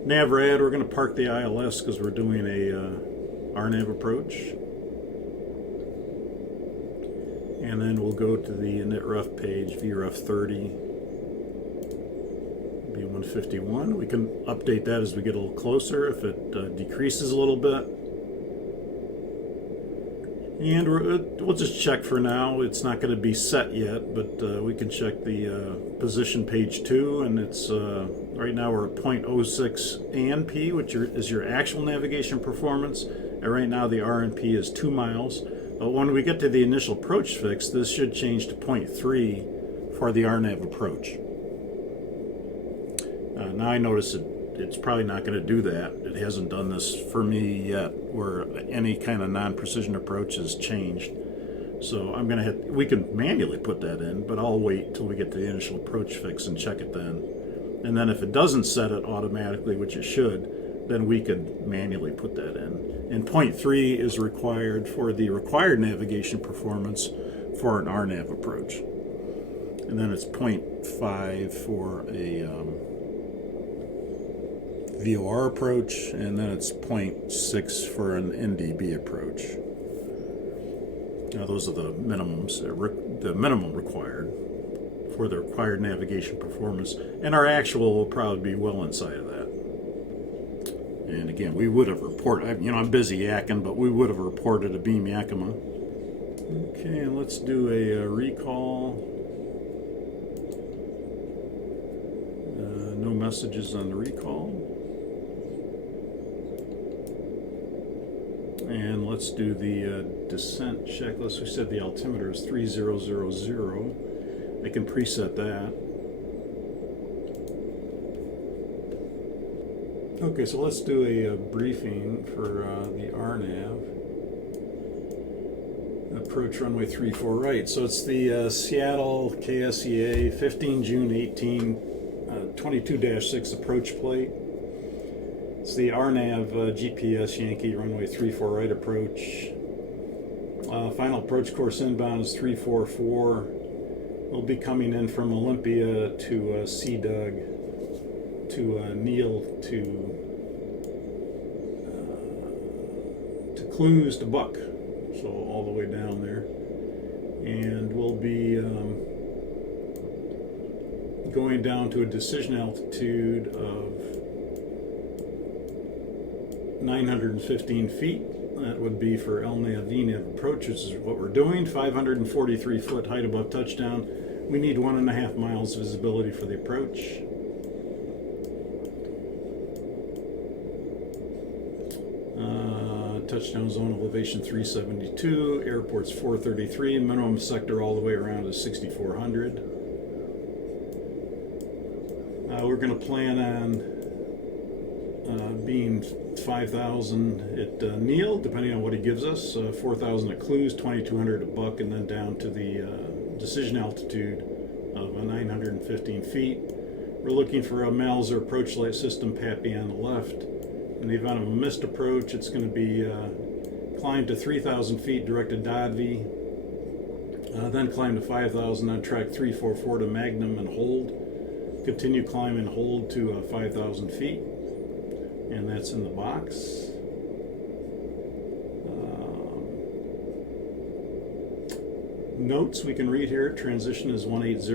NavRad, we're going to park the ILS because we're doing a RNAV approach. And then we'll go to the NITREF page, VREF 30, B151. We can update that as we get a little closer if it decreases a little bit. And we'll just check for now. It's not going to be set yet, but we can check the position page 2, and it's right now we're at 0.06 ANP, which is your actual navigation performance. And right now the RNP is 2 miles. But when we get to the initial approach fix, this should change to 0.3 for the RNAV approach. Now I notice it's probably not going to do that. It hasn't done this for me yet, where any kind of non-precision approach has changed. So I'm going to we can manually put that in, but I'll wait till we get to the initial approach fix and check it then. And then if it doesn't set it automatically, which it should, then we could manually put that in. And 0.3 is required for the required navigation performance for an RNAV approach. And then it's 0.5 for a VOR approach, and then it's 0.6 for an NDB approach. Now those are the minimums, the minimum required for the required navigation performance, and our actual will probably be well inside of that. And again, we would have reported, I'm busy yakking, but we would have reported a beam Yakima. Okay, and let's do a recall. No messages on the recall. And let's do the descent checklist. We said the altimeter is 3000. I can preset that. Okay, so let's do a briefing for the RNAV. Approach runway 34 right. So it's the Seattle KSEA 15 June 18 22-6 approach plate. It's the RNAV GPS Yankee runway 34 right approach. Final approach course inbound is 344. We'll be coming in from Olympia to CDUG, to Neil, to Clues, to Buck, so all the way down there. And we'll be going down to a decision altitude of 915 feet. That would be for LNAV VNAV approach, which is what we're doing. 543 foot height above touchdown. We need 1.5 miles visibility for the approach. Touchdown zone elevation 372, airport's 433, minimum sector all the way around is 6,400. We're going to plan on being 5,000 at Neal, depending on what he gives us, 4,000 at Clues, 2,200 at Buck, and then down to the decision altitude of 915 feet. We're looking for a Mauser approach light system, PAPI on the left. In the event of a missed approach, it's going to be climb to 3,000 feet directed Dodvi, then climb to 5,000 on track 344 to Magnum and hold. Continue climb and hold to 5,000 feet, and that's in the box. Notes we can read here, transition is 180,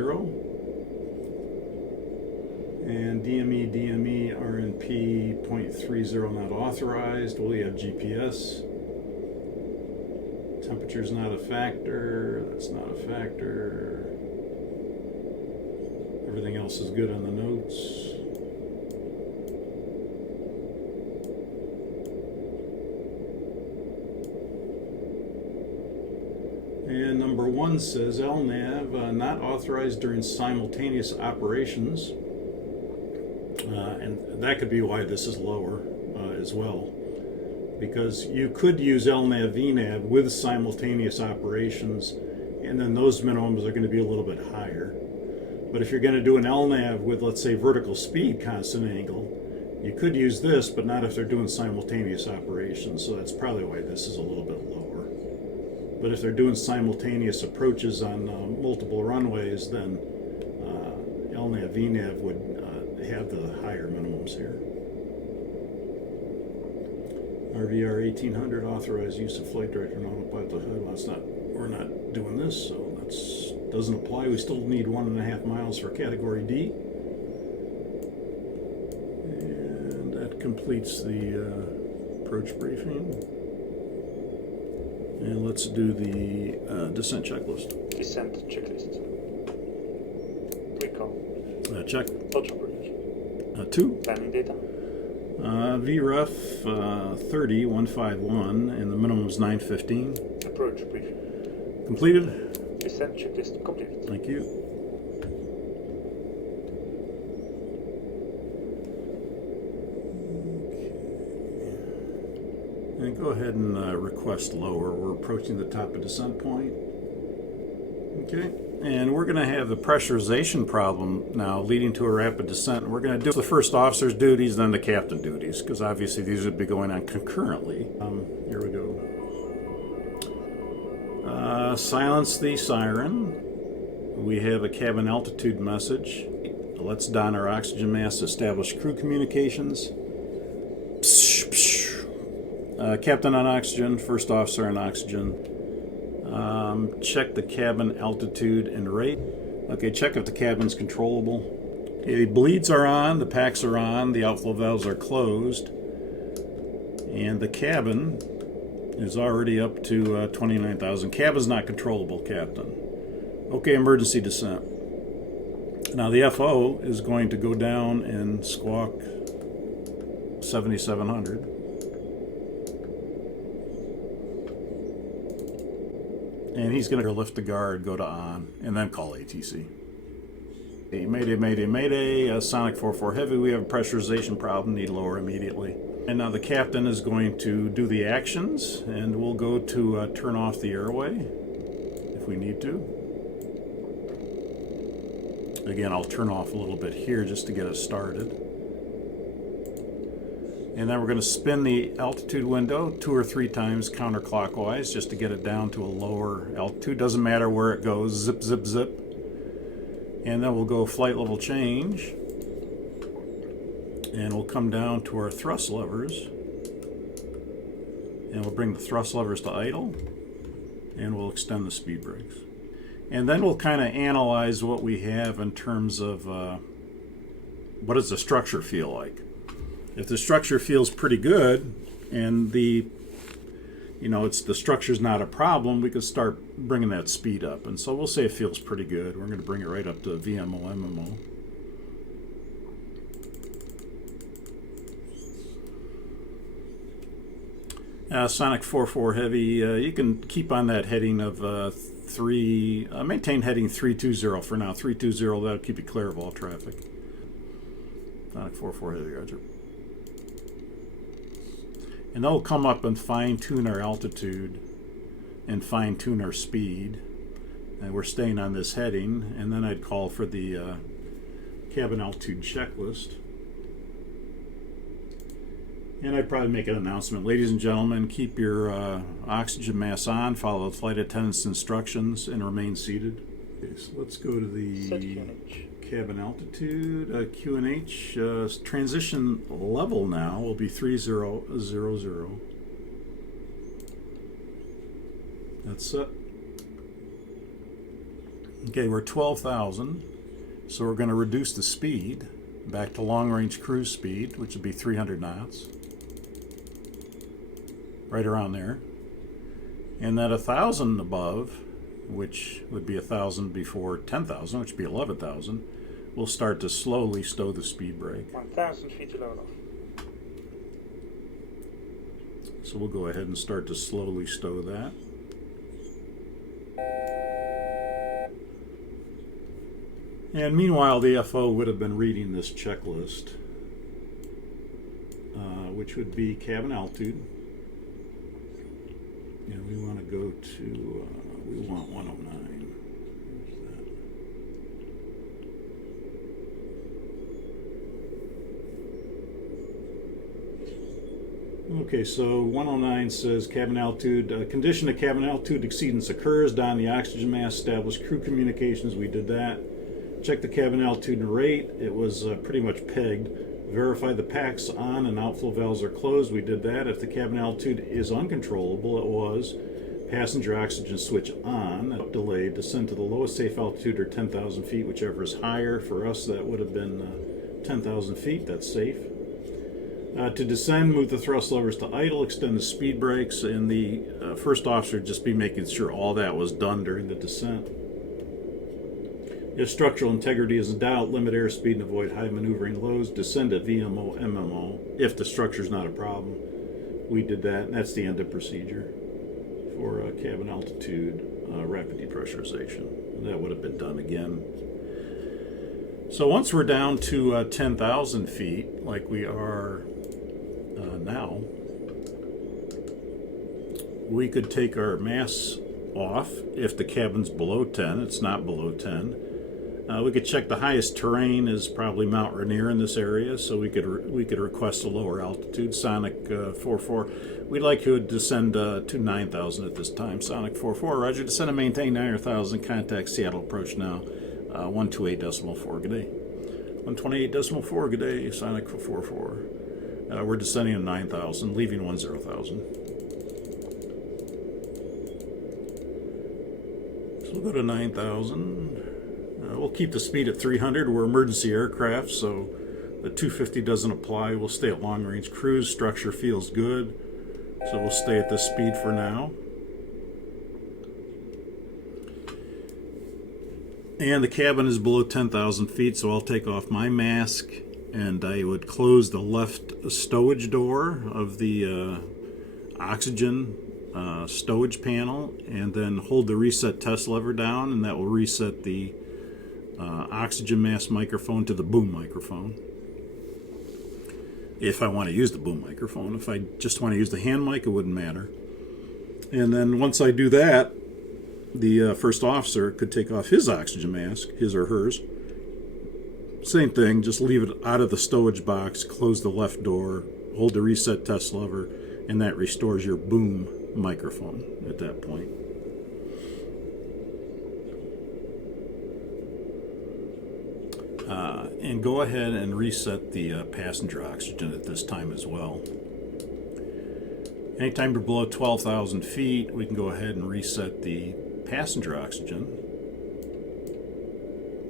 and DME, RNP 0.30 not authorized. We have GPS. Temperature's not a factor, that's not a factor. Everything else is good on the notes. And number 1 says LNAV not authorized during simultaneous operations. And that could be why this is lower as well. Because you could use LNAV, VNAV with simultaneous operations, and then those minimums are going to be a little bit higher. But if you're going to do an LNAV with, let's say, vertical speed constant angle, you could use this, but not if they're doing simultaneous operations. So that's probably why this is a little bit lower. But if they're doing simultaneous approaches on multiple runways, then LNAV, VNAV would have the higher minimums here. RVR 1800 authorized use of flight director and autopilot to HUD. Well, we're not doing this, so that doesn't apply. We still need 1.5 miles for category D. And that completes the approach briefing. And let's do the descent checklist. Descent checklist. Recall. Check. Ultra bridge. 2. Landing data. VREF 30151, and the minimum is 915. Approach briefing. Completed. Descent checklist completed. Thank you. Okay. And go ahead and request lower. We're approaching the top of descent point. Okay. And we're going to have the pressurization problem now leading to a rapid descent. We're going to do the first officer's duties, then the captain duties, because obviously these would be going on concurrently. Here we go. Silence the siren. We have a cabin altitude message. Let's don our oxygen mask, establish crew communications. Captain on oxygen, first officer on oxygen. Check the cabin altitude and rate. Okay, check if the cabin's controllable. Okay, the bleeds are on, the packs are on, the outflow valves are closed, and the cabin is already up to 29,000. Cabin's not controllable, Captain. Okay, emergency descent. Now the FO is going to go down and squawk 7,700. And he's going to lift the guard, go to on, and then call ATC. Hey, mayday, mayday, mayday, Sonic 44 Heavy, we have a pressurization problem, need lower immediately. And now the captain is going to do the actions, and we'll go to turn off the airway if we need to. Again, I'll turn off a little bit here just to get us started. And then we're going to spin the altitude window 2 or 3 times counterclockwise just to get it down to a lower altitude. Doesn't matter where it goes, zip, zip, zip. And then we'll go flight level change. And we'll come down to our thrust levers. And we'll bring the thrust levers to idle. And we'll extend the speed brakes. And then we'll kind of analyze what we have in terms of what does the structure feel like. If the structure feels pretty good and the structure's not a problem, we could start bringing that speed up. And so we'll say it feels pretty good. We're going to bring it right up to VMO, MMO. Sonic 44 Heavy, you can keep on that heading of maintain heading 320 for now. 320, that'll keep you clear of all traffic. Sonic 44 Heavy, roger. And that'll come up and fine-tune our altitude and fine-tune our speed. And we're staying on this heading, and then I'd call for the cabin altitude checklist. And I'd probably make an announcement. Ladies and gentlemen, keep your oxygen mask on, follow the flight attendant's instructions, and remain seated. Okay, so let's go to Set the QNH. cabin altitude, QNH. Transition level now will be 3000. That's set. Okay, we're 12,000, so we're going to reduce the speed back to long-range cruise speed, which would be 300 knots. Right around there. And then 1,000 above, which would be 1,000 before 10,000, which would be 11,000, we'll start to slowly stow the speed brake. 1,000 feet to load off. So we'll go ahead and start to slowly stow that. And meanwhile, the FO would have been reading this checklist, which would be cabin altitude. And we want to go to, we want 109. Okay, so 109 says cabin altitude, condition of cabin altitude exceedance occurs, don the oxygen mask, establish crew communications, we did that. Check the cabin altitude and rate, it was pretty much pegged. Verify the packs on and outflow valves are closed, we did that. If the cabin altitude is uncontrollable, it was. Passenger oxygen switch on, delayed, descend to the lowest safe altitude or 10,000 feet, whichever is higher. For us, that would have been 10,000 feet, that's safe. To descend, move the thrust levers to idle, extend the speed brakes, and the first officer would just be making sure all that was done during the descent. If structural integrity is in doubt, limit airspeed and avoid high maneuvering lows. Descend at VMO, MMO, if the structure is not a problem. We did that, and that's the end of procedure for cabin altitude rapid depressurization. And that would have been done again. So once we're down to 10,000 feet, like we are now, we could take our masks off if the cabin's below 10. It's not below 10. We could check the highest terrain is probably Mount Rainier in this area, so we could request a lower altitude. Sonic 44. We'd like to descend to 9,000 at this time. Sonic 44. Roger. Descend and maintain 9,000. Contact Seattle. Approach now. 128.4. Good day. 128.4. Good day. Sonic 44. We're descending to 9,000, leaving 10,000. So we'll go to 9,000. We'll keep the speed at 300. We're emergency aircraft, so the 250 doesn't apply. We'll stay at long-range cruise. Structure feels good, so we'll stay at this speed for now. And the cabin is below 10,000 feet, so I'll take off my mask, and I would close the left stowage door of the oxygen stowage panel, and then hold the reset test lever down, and that will reset the oxygen mask microphone to the boom microphone. If I want to use the boom microphone. If I just want to use the hand mic, it wouldn't matter. And then once I do that, the first officer could take off his oxygen mask, his or hers. Same thing, just leave it out of the stowage box, close the left door, hold the reset test lever, and that restores your boom microphone at that point. And go ahead and reset the passenger oxygen at this time as well. Anytime you're below 12,000 feet, we can go ahead and reset the passenger oxygen.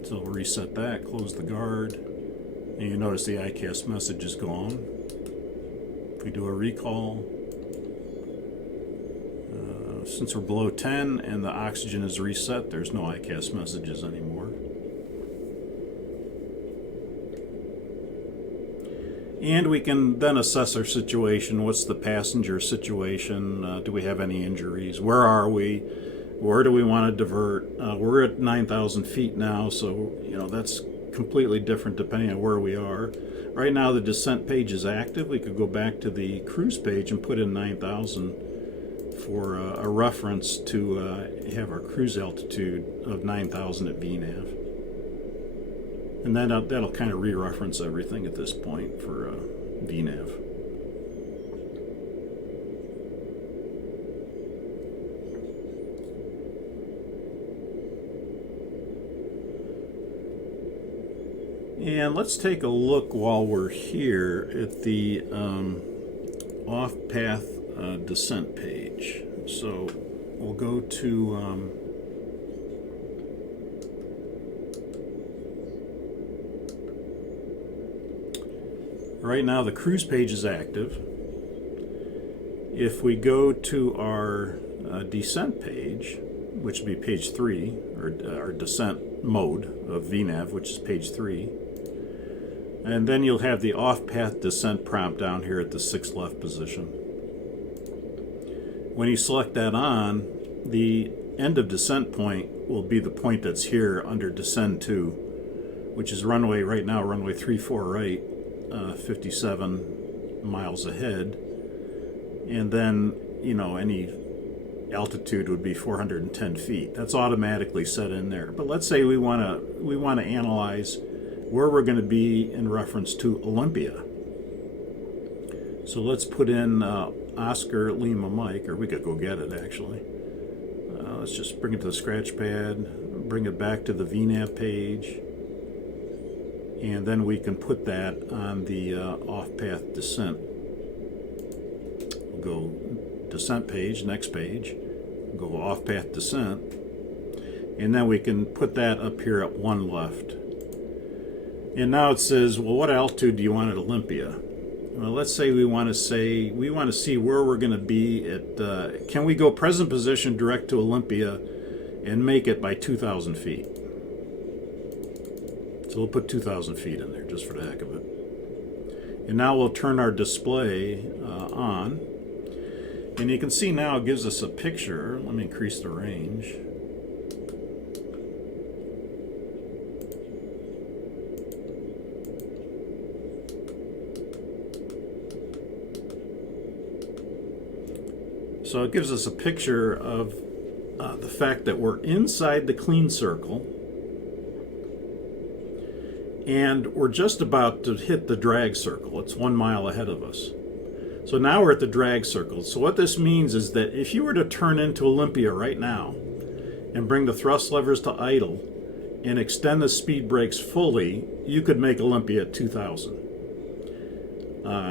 So we'll reset that, close the guard, and you notice the ICAS message is gone. If we do a recall, since we're below 10 and the oxygen is reset, there's no ICAS messages anymore. And we can then assess our situation. What's the passenger situation? Do we have any injuries? Where are we? Where do we want to divert? We're at 9,000 feet now, so that's completely different depending on where we are. Right now the descent page is active. We could go back to the cruise page and put in 9,000 for a reference to have our cruise altitude of 9,000 at VNAV. And then that'll kind of re-reference everything at this point for VNAV. And let's take a look while we're here at the off-path descent page. So we'll go to right now the cruise page is active. If we go to our descent page, which would be page 3, or our descent mode of VNAV, which is page 3, and then you'll have the off-path descent prompt down here at the 6th left position. When you select that on, the end of descent point will be the point that's here under descend to, which is runway, right now, runway 34 right, 57 miles ahead. And then, you know, any altitude would be 410 feet. That's automatically set in there. But let's say we want to analyze where we're going to be in reference to Olympia. So let's put in Oscar Lima Mike, or we could go get it actually. Let's just bring it to the scratch pad, bring it back to the VNAV page, and then we can put that on the off-path descent. We'll go descent page, next page, go off-path descent, and then we can put that up here at 1 left. And now it says, well, what altitude do you want at Olympia? Well, let's say we want to see where we're going to be at, can we go present position direct to Olympia and make it by 2,000 feet? So we'll put 2,000 feet in there just for the heck of it. And now we'll turn our display on. And you can see now it gives us a picture. Let me increase the range. So it gives us a picture of the fact that we're inside the clean circle and we're just about to hit the drag circle. It's 1 mile ahead of us. So now we're at the drag circle. So what this means is that if you were to turn into Olympia right now and bring the thrust levers to idle and extend the speed brakes fully, you could make Olympia at 2,000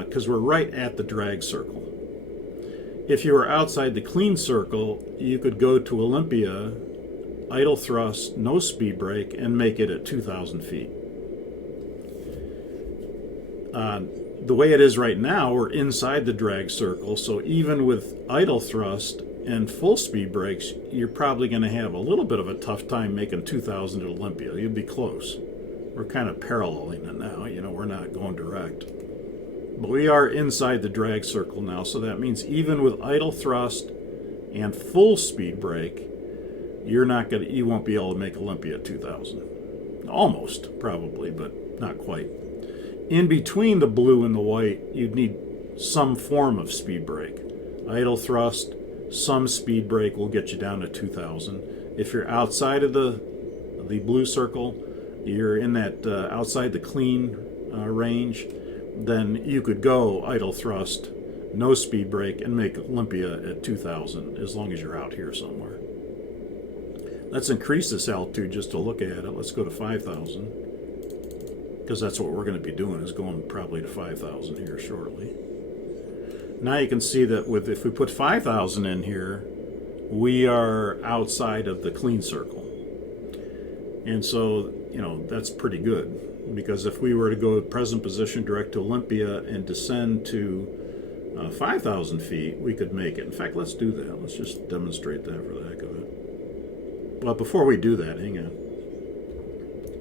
because we're right at the drag circle. If you were outside the clean circle, you could go to Olympia, idle thrust, no speed brake, and make it at 2,000 feet. The way it is right now, we're inside the drag circle, so even with idle thrust and full speed brakes, you're probably going to have a little bit of a tough time making 2,000 at Olympia. You'd be close. We're kind of paralleling it now, you know, we're not going direct. But we are inside the drag circle now, so that means even with idle thrust and full speed brake, you won't be able to make Olympia at 2,000. Almost, probably, but not quite. In between the blue and the white, you'd need some form of speed brake. Idle thrust, some speed brake will get you down to 2,000. If you're outside of the blue circle, you're in that outside the clean range, then you could go idle thrust, no speed brake, and make Olympia at 2,000 as long as you're out here somewhere. Let's increase this altitude just to look at it. Let's go to 5,000, because that's what we're going to be doing, is going probably to 5,000 here shortly. Now you can see that if we put 5,000 in here, we are outside of the clean circle. And so, you know, that's pretty good. Because if we were to go present position direct to Olympia and descend to 5,000 feet, we could make it. In fact, let's do that. Let's just demonstrate that for the heck of it. But before we do that, hang on.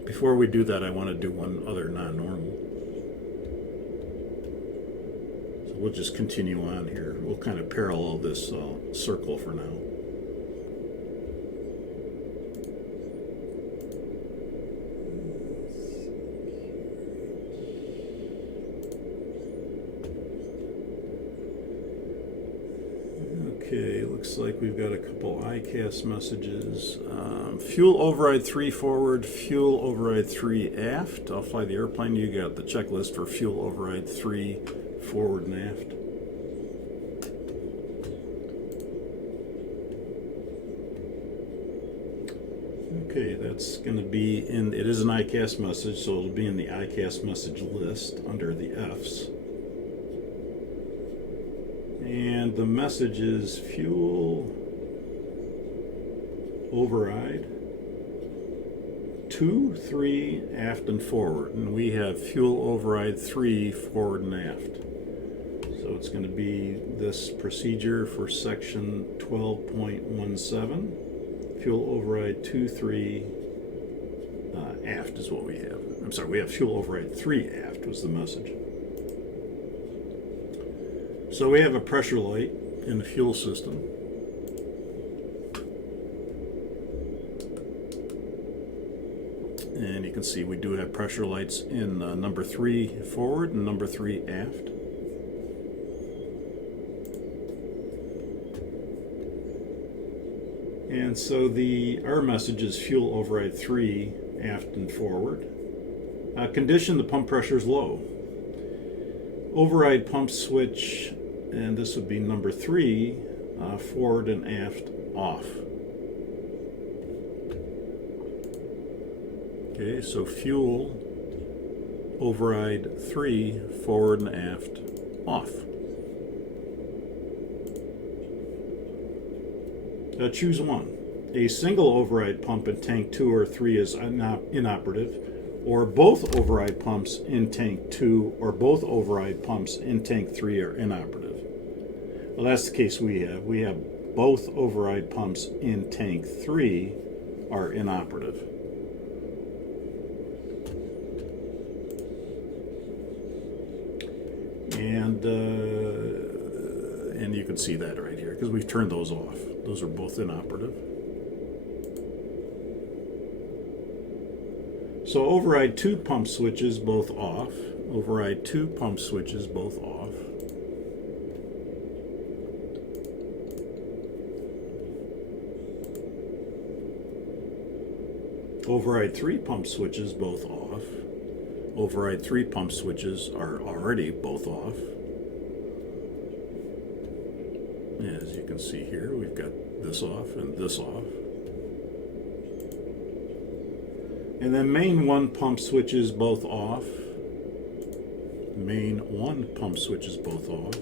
Before we do that, I want to do one other non-normal. So we'll just continue on here. We'll kind of parallel this circle for now. Okay, looks like we've got a couple ICAS messages. Fuel override 3 forward, fuel override 3 aft. I'll fly the airplane. You got the checklist for fuel override 3 forward and aft. Okay, that's going to be in, it is an ICAS message, so it'll be in the ICAS message list under the Fs. And the message is fuel override 2, 3, aft and forward. And we have fuel override 3 forward and aft. So it's going to be this procedure for section 12.17. Fuel override 2, 3 aft is what we have. I'm sorry, we have fuel override 3 aft was the message. So we have a pressure light in the fuel system. And you can see we do have pressure lights in number 3 forward and number 3 aft. And so our message is fuel override 3 aft and forward. Condition, the pump pressure is low. Override pump switch, and this would be number 3, forward and aft off. Okay, so fuel override 3 forward and aft off. Choose one. A single override pump in tank 2 or 3 is inoperative, or both override pumps in tank 2 or both override pumps in tank 3 are inoperative. Well, that's the case we have. We have both override pumps in tank 3 are inoperative. And you can see that right here because we've turned those off. Those are both inoperative. So override 2 pump switches both off. Override 2 pump switches both off. Override 3 pump switches both off. Override 3 pump switches are already both off. As you can see here, we've got this off and this off. And then main 1 pump switches both off. Main 1 pump switches both off.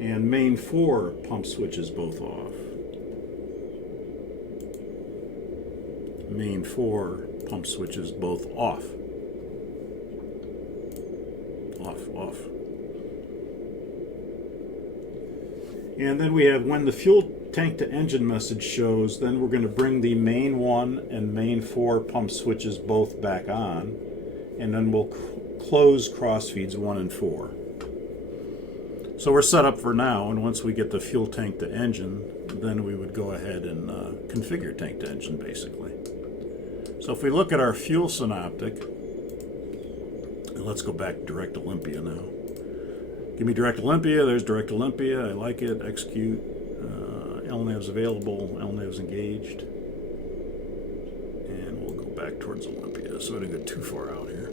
And main 4 pump switches both off. Main 4 pump switches both off. Off. And then we have when the fuel tank to engine message shows, then we're going to bring the main 1 and main 4 pump switches both back on, and then we'll close cross feeds 1 and 4. So we're set up for now, and once we get the fuel tank to engine, then we would go ahead and configure tank to engine basically. So if we look at our fuel synoptic, and let's go back to Direct Olympia now. Give me Direct Olympia, there's Direct Olympia, I like it, execute, LNAV's available, LNAV's engaged, and we'll go back towards Olympia, so I didn't go too far out here.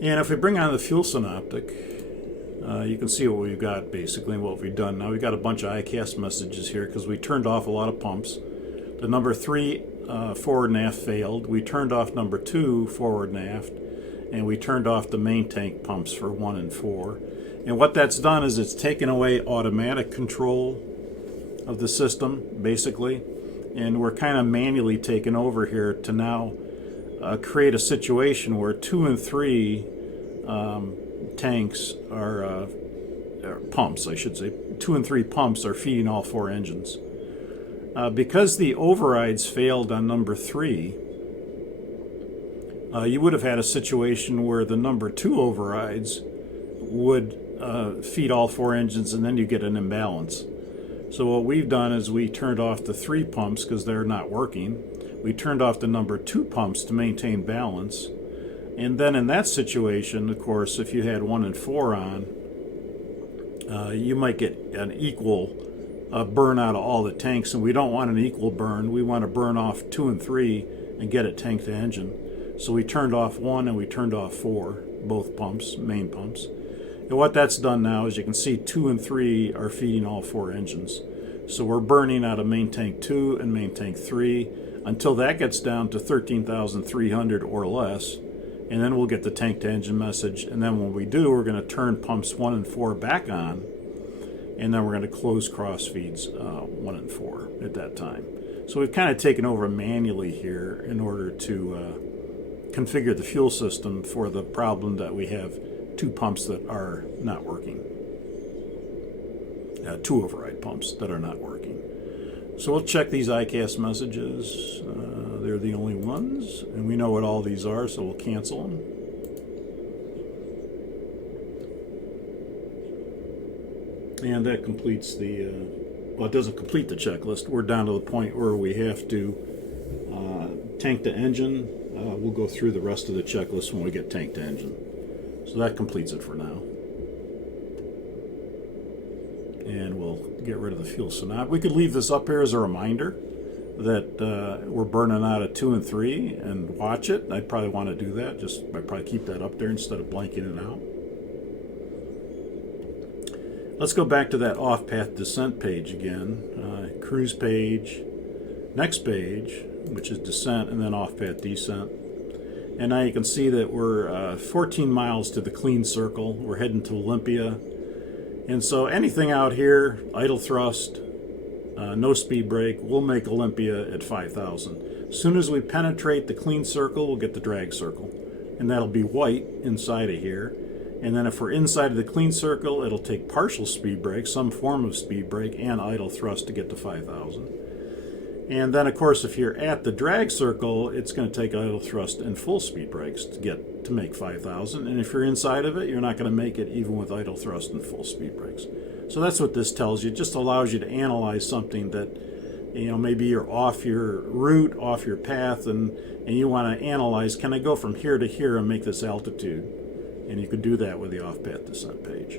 And if we bring on the fuel synoptic, you can see what we've got basically and what we've done. Now we've got a bunch of ICAS messages here because we turned off a lot of pumps. The number 3 forward and aft failed. We turned off number 2 forward and aft, and we turned off the main tank pumps for 1 and 4. And what that's done is it's taken away automatic control of the system basically, and we're kind of manually taking over here to now create a situation where 2 and 3 tanks are pumps, I should say. 2 and 3 pumps are feeding all 4 engines. Because the overrides failed on number 3, you would have had a situation where the number 2 overrides would feed all 4 engines, and then you get an imbalance. So what we've done is we turned off the 3 pumps because they're not working. We turned off the number 2 pumps to maintain balance. And then in that situation, of course, if you had 1 and 4 on, you might get an equal burn out of all the tanks, and we don't want an equal burn. We want to burn off 2 and 3 and get it tank to engine. So we turned off 1 and we turned off 4, both pumps, main pumps. And what that's done now is you can see 2 and 3 are feeding all 4 engines. So we're burning out of main tank 2 and main tank 3 until that gets down to 13,300 or less. And then we'll get the tank to engine message. And then when we do, we're going to turn pumps 1 and 4 back on. And then we're going to close cross feeds 1 and 4 at that time. So we've kind of taken over manually here in order to configure the fuel system for the problem that we have 2 pumps that are not working. 2 override pumps that are not working. So we'll check these ICAS messages. They're the only ones, and we know what all these are, so we'll cancel them. And that completes the, well, it doesn't complete the checklist. We're down to the point where we have to tank to engine. We'll go through the rest of the checklist when we get tank to engine. So that completes it for now. And we'll get rid of the fuel synop. We could leave this up here as a reminder that we're burning out of 2 and 3 and watch it. I'd probably want to do that. I'd probably keep that up there instead of blanking it out. Let's go back to that off-path descent page again. Cruise page, next page, which is descent, and then off-path descent. And now you can see that we're 14 miles to the clean circle. We're heading to Olympia. And so anything out here, idle thrust, no speed brake, we'll make Olympia at 5,000. As soon as we penetrate the clean circle, we'll get the drag circle. And that'll be white inside of here. And then if we're inside of the clean circle, it'll take partial speed brake, some form of speed brake, and idle thrust to get to 5,000. And then, of course, if you're at the drag circle, it's going to take idle thrust and full speed brakes to make 5,000. And if you're inside of it, you're not going to make it even with idle thrust and full speed brakes. So that's what this tells you. It just allows you to analyze something that, maybe you're off your route, off your path, and you want to analyze, can I go from here to here and make this altitude? And you could do that with the off-path descent page.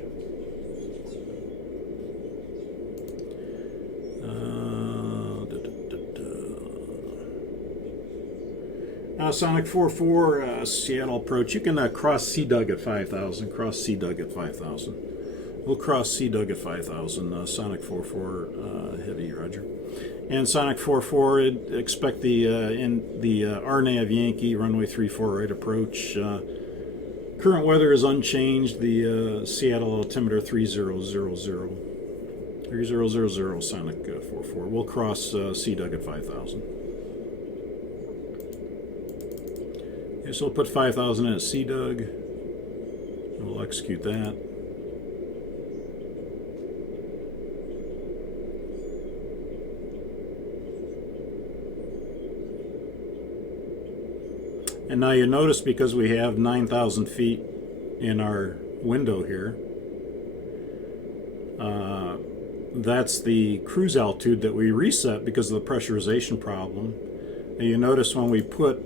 Sonic 44 Seattle approach. You can cross CDUG at 5,000. Cross CDUG at 5,000. We'll cross CDUG at 5,000. Sonic 44 heavy, Roger. And Sonic 44, expect the RNAV Yankee runway 34 right approach. Current weather is unchanged. The Seattle altimeter 3000. 3000 Sonic 44. We'll cross CDUG at 5,000. Okay, so we'll put 5,000 in at CDUG. We'll execute that. And now you notice, because we have 9,000 feet in our window here, that's the cruise altitude that we reset because of the pressurization problem. And you notice when we put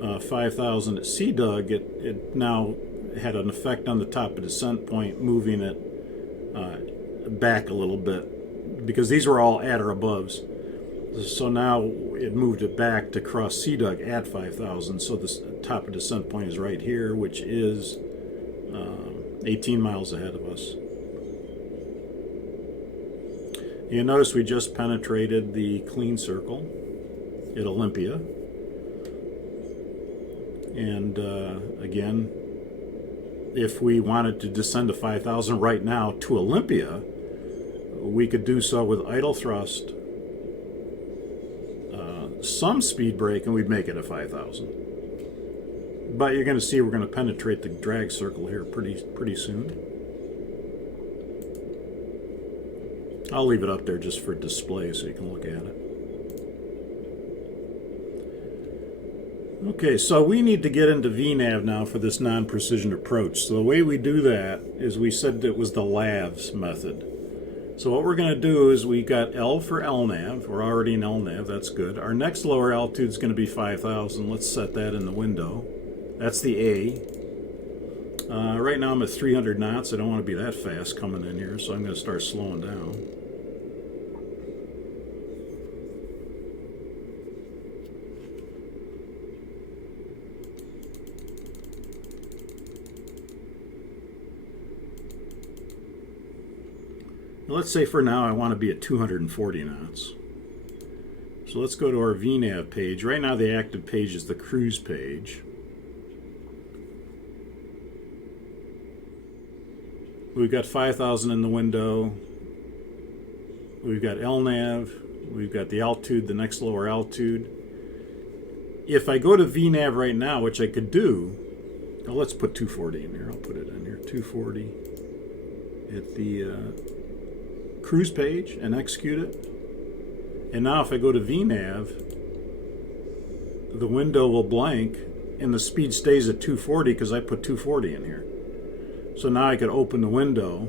5,000 at CDUG, it now had an effect on the top of descent point, moving it back a little bit, because these were all at or aboves. So now it moved it back to cross CDUG at 5,000. So the top of descent point is right here, which is 18 miles ahead of us. You notice we just penetrated the clean circle at Olympia. And again, if we wanted to descend to 5,000 right now to Olympia, we could do so with idle thrust, some speed brake, and we'd make it at 5,000. But you're going to see we're going to penetrate the drag circle here pretty soon. I'll leave it up there just for display so you can look at it. Okay, so we need to get into VNAV now for this non-precision approach. So the way we do that is we said it was the LAVS method. So what we're going to do is we got L for LNAV. We're already in LNAV. That's good. Our next lower altitude is going to be 5,000. Let's set that in the window. That's the A. Right now I'm at 300 knots. I don't want to be that fast coming in here, so I'm going to start slowing down. Let's say for now I want to be at 240 knots. So let's go to our VNAV page. Right now the active page is the cruise page. We've got 5,000 in the window. We've got LNAV. We've got the altitude, the next lower altitude. If I go to VNAV right now, which I could do, well, let's put 240 in here. I'll put it in here. 240 at the cruise page and execute it. And now if I go to VNAV, the window will blank and the speed stays at 240 because I put 240 in here. So now I could open the window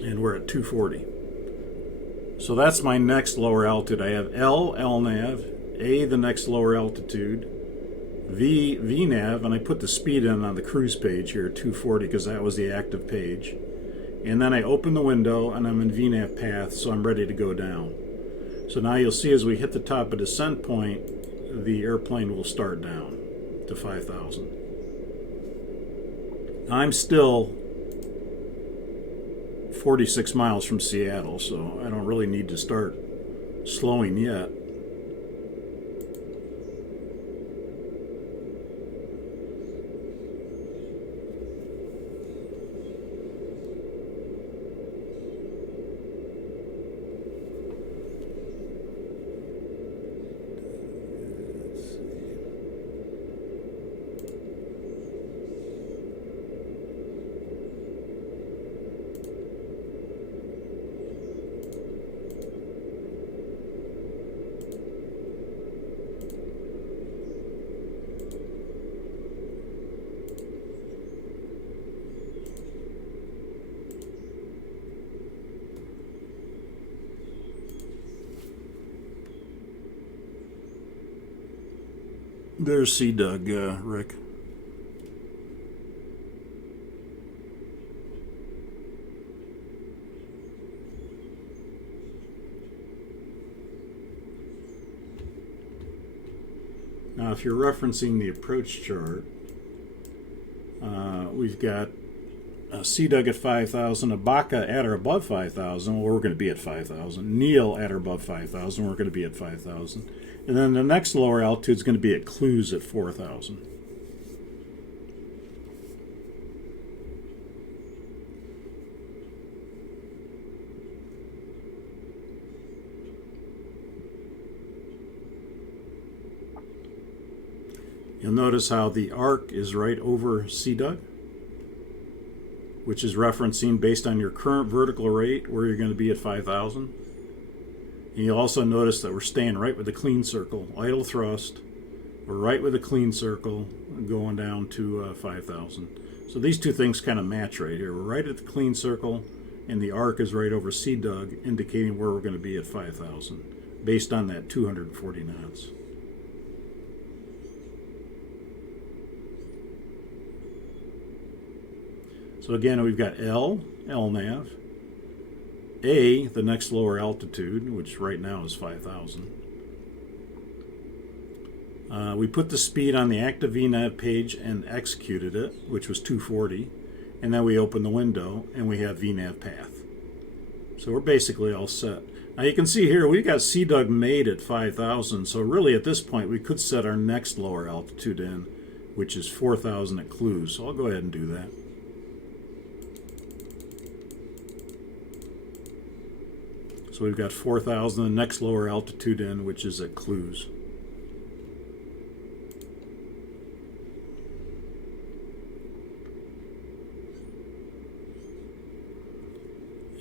and we're at 240. So that's my next lower altitude. I have L, LNAV, A, the next lower altitude, V, VNAV, and I put the speed in on the cruise page here, 240, because that was the active page. And then I open the window and I'm in VNAV path, so I'm ready to go down. So now you'll see as we hit the top of descent point, the airplane will start down to 5,000. I'm still 46 miles from Seattle, so I don't really need to start slowing yet. There's Sea Doug, Rick. Now, if you're referencing the approach chart, we've got Sea Doug at 5,000, Abaca at or above 5,000. Well, we're going to be at 5,000. Neil at or above 5,000. We're going to be at 5,000. And then the next lower altitude is going to be at Clues at 4,000. You'll notice how the arc is right over Sea Doug, which is referencing based on your current vertical rate where you're going to be at 5,000. And you'll also notice that we're staying right with the clean circle, idle thrust. We're right with the clean circle going down to 5,000. So these two things kind of match right here. We're right at the clean circle and the arc is right over Sea Doug, indicating where we're going to be at 5,000 based on that 240 knots. So again, we've got L, LNAV, A, the next lower altitude, which right now is 5,000. We put the speed on the active VNAV page and executed it, which was 240. And then we open the window and we have VNAV path. So we're basically all set. Now you can see here we got Sea Doug made at 5,000. So really at this point we could set our next lower altitude in, which is 4,000 at Clues. So I'll go ahead and do that. So we've got 4,000, the next lower altitude in, which is at Clues.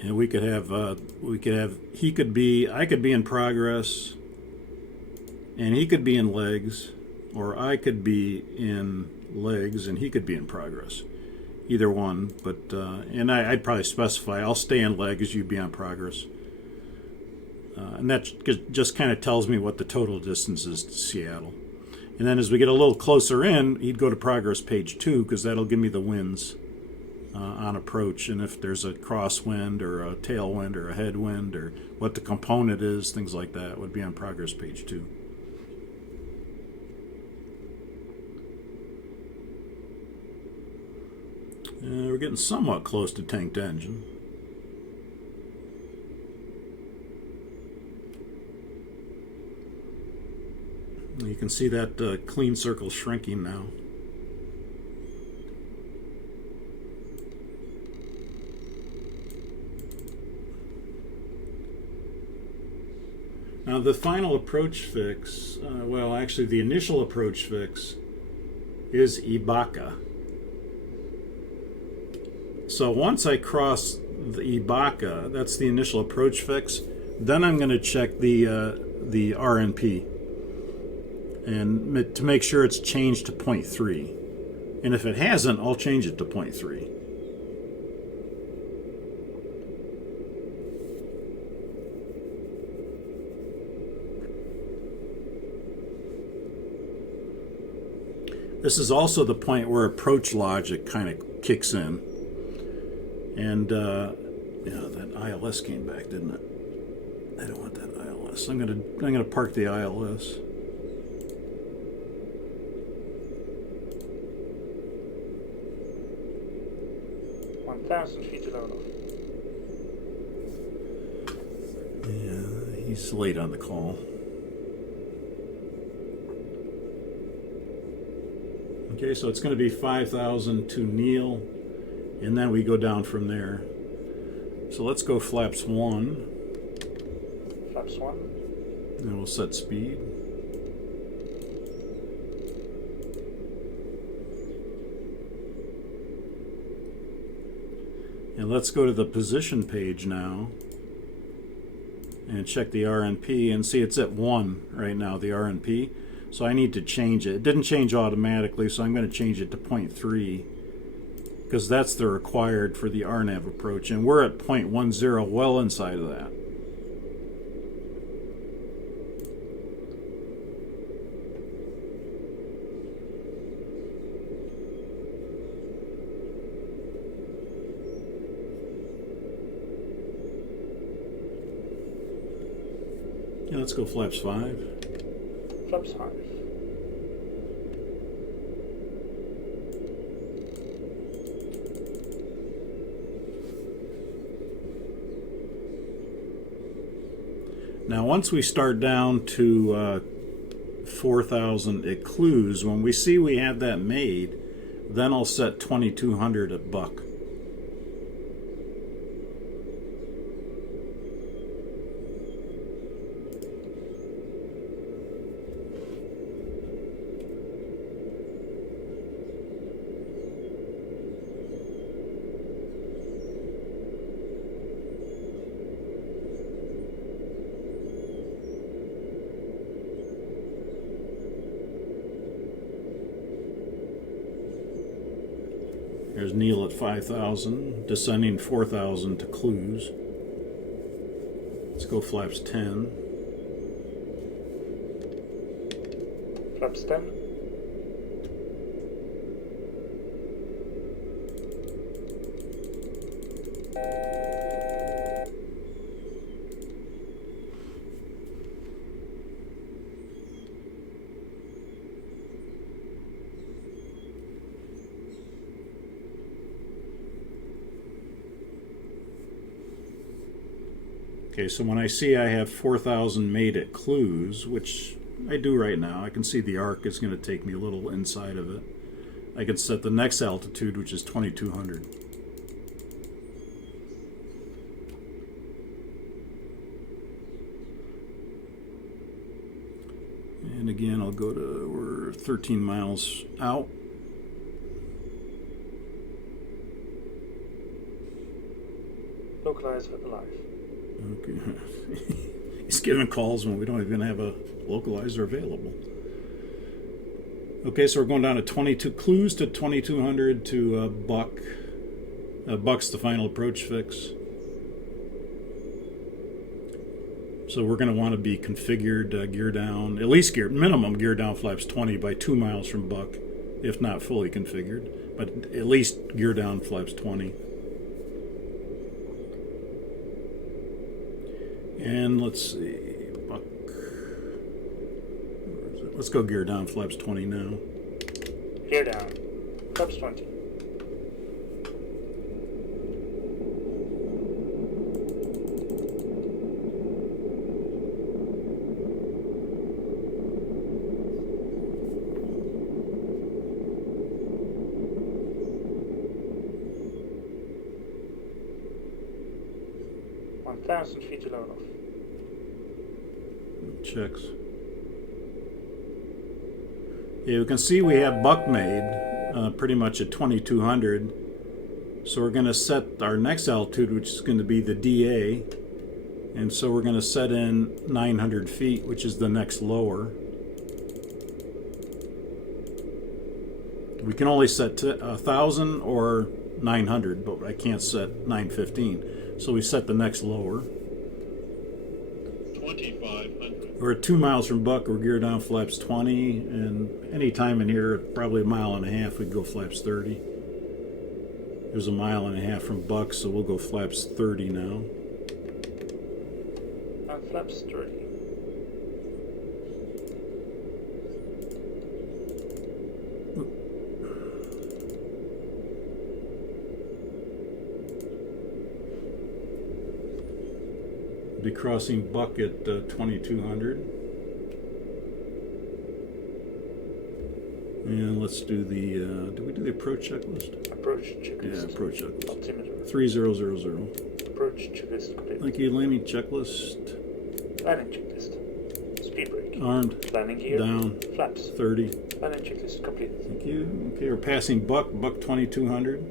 And we could have, I could be in progress, and he could be in legs, or I could be in legs, and he could be in progress. either one. But and I'd probably specify I'll stay on leg as you be on progress. And that just kind of tells me what the total distance is to Seattle. And then as we get a little closer in, he'd go to progress page 2 because that'll give me the winds on approach, and if there's a crosswind or a tailwind or a headwind or what the component is, things like that would be on progress page 2. We're getting somewhat close to tanked engine. You can see that clean circle shrinking now. Now the final approach fix, well actually the initial approach fix is Ibaka. So once I cross the Ibaka, that's the initial approach fix, then I'm going to check the RNP and to make sure it's changed to 0.3. And if it hasn't, I'll change it to 0.3. This is also the point where approach logic kind of kicks in. And yeah, that ILS came back, didn't it? I don't want that ILS. I'm gonna park the ILS. Feet alone. Yeah, he's late on the call. Okay, so it's going to be 5,000 to Neil, and then we go down from there. So let's go flaps 1. Flaps 1. And we'll set speed. And let's go to the position page now and check the RNP and see it's at 1 right now, the RNP. So I need to change it. It didn't change automatically, so I'm going to change it to 0.3 because that's the required for the RNAV approach. And we're at 0.10, well inside of that. Yeah, let's go flaps 5. Flaps 5. Now once we start down to 4,000 at Clues, when we see we have that made, then I'll set 2,200 at Buck. There's Neil at 5,000, descending 4,000 to Clues. Let's go flaps 10. Flaps 10. Okay, so when I see I have 4,000 made at Clues, which I do right now, I can see the arc is going to take me a little inside of it. I can set the next altitude, which is 2,200. And again, I'll go to, we're 13 miles out. Localize alive. Okay. He's giving calls when we don't even have a localizer available. Okay, so we're going down to 22 clues to 2200 to buck. Buck's the final approach fix. So we're going to want to be configured gear down, at least minimum gear down flaps 20 by 2 miles from buck, if not fully configured, but at least gear down flaps 20. And let's see, buck. Where is it? Let's go gear down flaps 20 now. Gear down. Flaps 20. $1,000 to load off. Checks. Yeah, we can see we have buck made pretty much at 2200. So we're going to set our next altitude, which is going to be the DA. And so we're going to set in 900 feet, which is the next lower. We can only set 1,000 or 900, but I can't set 915. So we set the next lower. 2,500. We're at 2 miles from buck. We're geared down flaps 20, and any time in here, probably a mile and a half, we'd go flaps 30. There's a mile and a half from buck, so we'll go flaps 30 now. And flaps 30. Be crossing buck at 2200. And let's do the, did we do the approach checklist? Approach checklist. Yeah, approach checklist. Altimeter. 3000. Approach checklist complete. Thank you, landing checklist. Landing checklist. Speed brake. Armed. Landing gear. Down. Flaps. 30. Landing checklist complete. Thank you. Okay, we're passing buck 2200.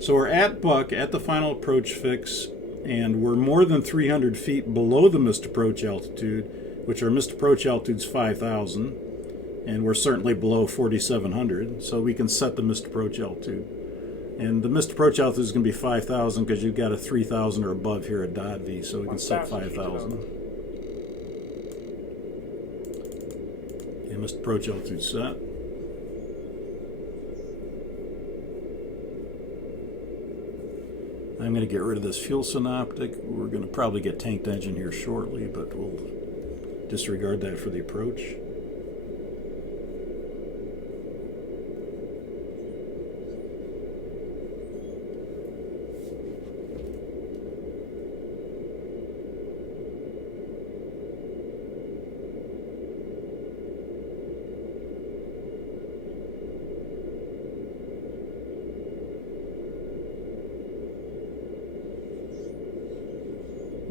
So we're at buck at the final approach fix, and we're more than 300 feet below the missed approach altitude, which our missed approach altitude is 5,000, and we're certainly below 4,700, so we can set the missed approach altitude. And the missed approach altitude is going to be 5,000 because you've got a 3,000 or above here at .V, so we can set 5,000. Okay, missed approach altitude set. I'm going to get rid of this fuel synoptic. We're going to probably get tanked engine here shortly, but we'll disregard that for the approach.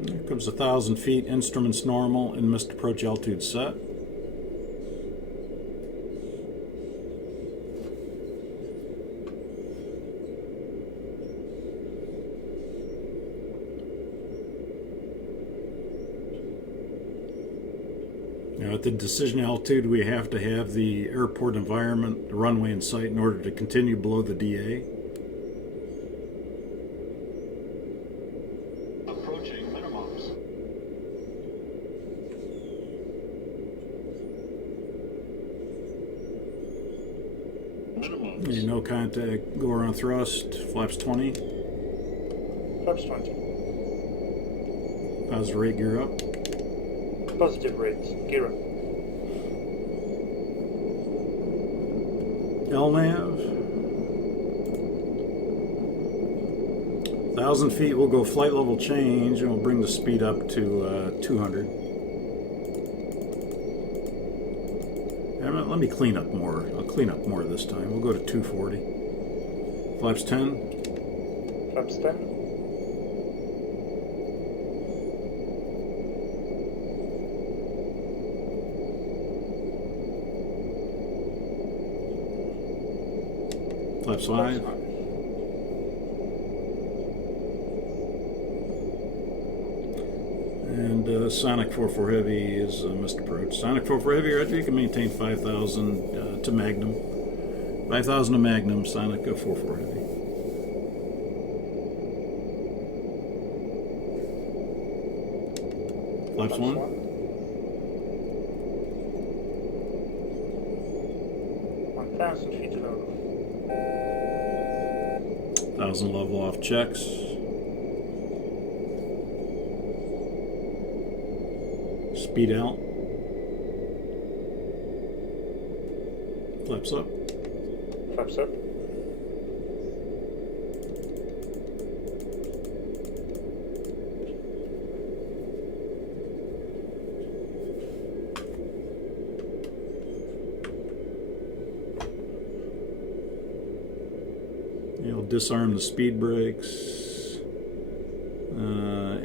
Here comes 1,000 feet, instruments normal, and missed approach altitude set. Now at the decision altitude, we have to have the airport environment, the runway in sight in order to continue below the DA. Approaching minimums. Minimums. Okay, no contact, go around thrust, flaps 20, Flaps 20. positive rate, gear up. Positive rate. Gear up. LNAV. 1,000 feet, we'll go flight level change, and we'll bring the speed up to 200. And let me clean up more. I'll clean up more this time. We'll go to 240. Flaps 10. Flaps 10. Flaps 5. And Sonic 44 Heavy is missed approach. Sonic 44 Heavy, right there, you can maintain 5,000 to Magnum. 5,000 to Magnum, Sonic 44 Heavy. Flaps 1. 1,000 feet to load off. 1,000 level off checks. Speed out. Flaps up. Flaps up. You'll disarm the speed brakes.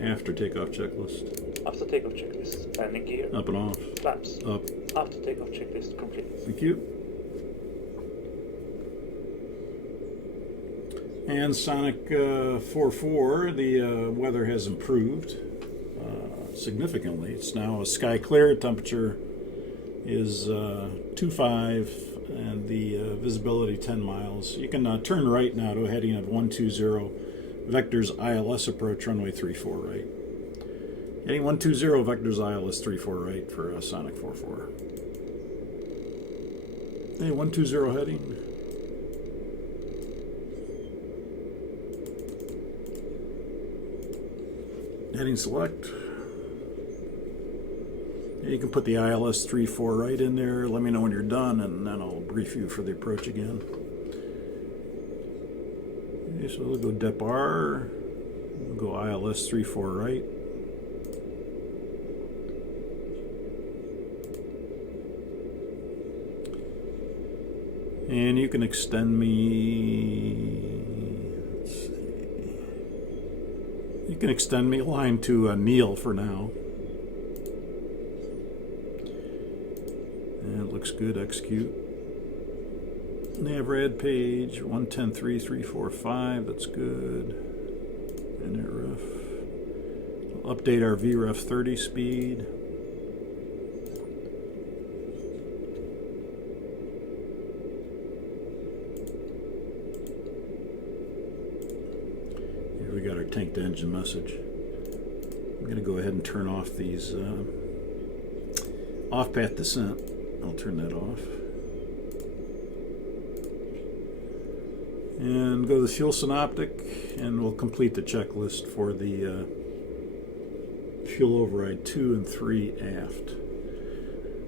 After takeoff checklist. After takeoff checklist. Landing gear. Up and off. Flaps. Up. After takeoff checklist complete. Thank you. And Sonic 44, the weather has improved significantly. It's now a sky clear. Temperature is 2.5 and the visibility 10 miles. You can turn right now to a heading of 120 Vector's ILS approach, runway 34 right. Heading 120 Vector's ILS 34 right for Sonic 44. Hey, 120 heading. Heading select. You can put the ILS 34 right in there. Let me know when you're done, and then I'll brief you for the approach again. Okay, so we'll go DEP R. We'll go ILS 34 right. And you can extend me. Let's see. You can extend me a line to Neil for now. And it looks good. Execute. Nav-rad page 110.3.345. That's good. NRF. We'll update our VREF 30 speed. Here we got our tanked engine message. I'm going to go ahead and turn off these off-path descent. I'll turn that off. And go to the fuel synoptic, and we'll complete the checklist for the fuel override 2 and 3 aft.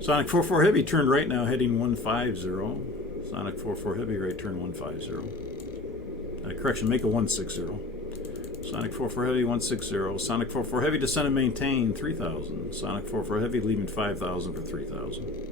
Sonic 44 Heavy turned right now, heading 150. Sonic 44 Heavy right turn 150. Correction, make a 160. Sonic 44 Heavy 160. Sonic 44 Heavy descend and maintain 3,000. Sonic 44 Heavy leaving 5,000 for 3,000.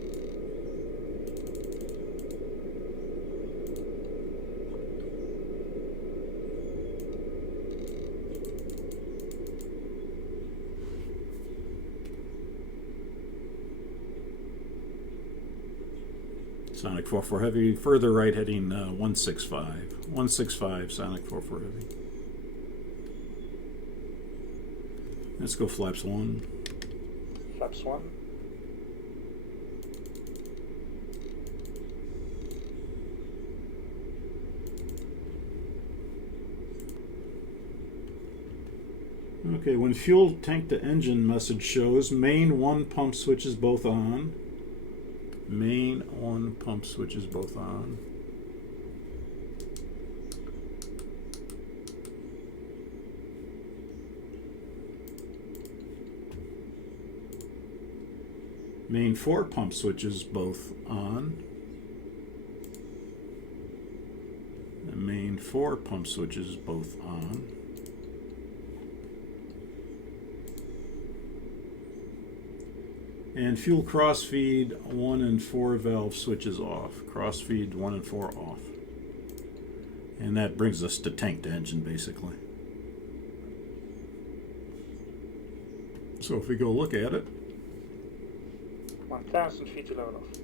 Sonic 44 Heavy, further right heading 165. 165, Sonic 44 Heavy. Let's go flaps 1. Flaps 1. Okay, when fuel tank to engine message shows, main 1 pump switches both on. Main 1 pump switches both on. Main 4 pump switches both on. And main 4 pump switches both on. And fuel crossfeed 1 and 4 valve switches off. Crossfeed 1 and 4 off. And that brings us to tank to engine basically. So if we go look at it, 1,000 feet to load off.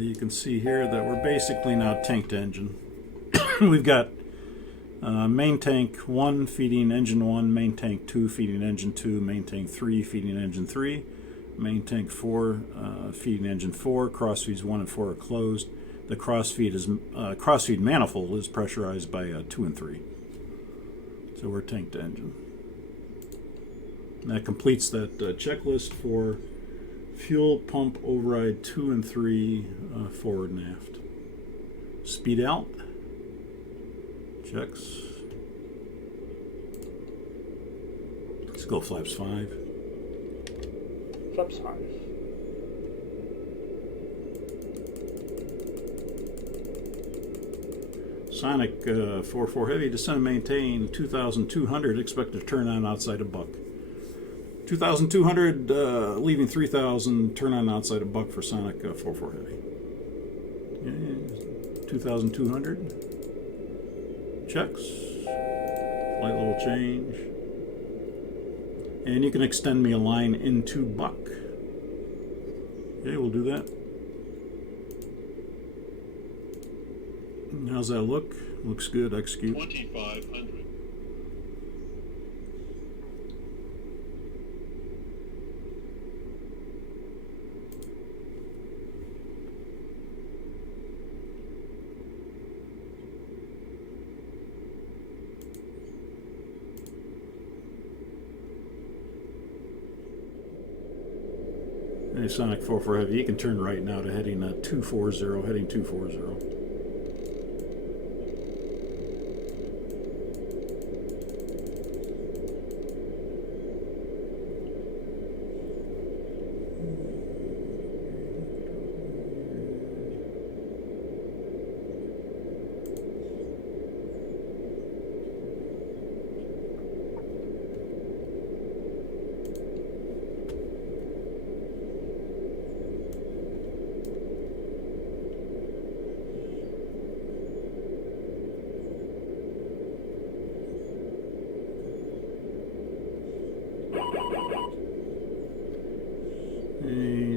you can see here that we're basically now tank to engine. We've got Main tank 1 feeding engine 1, main tank 2 feeding engine 2, main tank 3 feeding engine 3, main tank 4 feeding engine 4. Cross feeds 1 and 4 are closed. The crossfeed manifold is pressurized by 2 and 3. So we're tank to engine. And that completes that checklist for fuel pump override 2 and 3 forward and aft. Speed out. Checks. Let's go flaps 5. Flaps 5. Sonic 44 Heavy, descend and maintain 2,200, expect to turn on outside of buck. 2,200, leaving 3,000, turn on outside of buck for Sonic 44 Heavy. Okay, 2,200. Checks. Flight level change. And you can extend me a line into buck. Okay, we'll do that. How's that look? Looks good. Execute. 2,500. Hey, Sonic 44 Heavy, you can turn right now to heading 240, heading 240.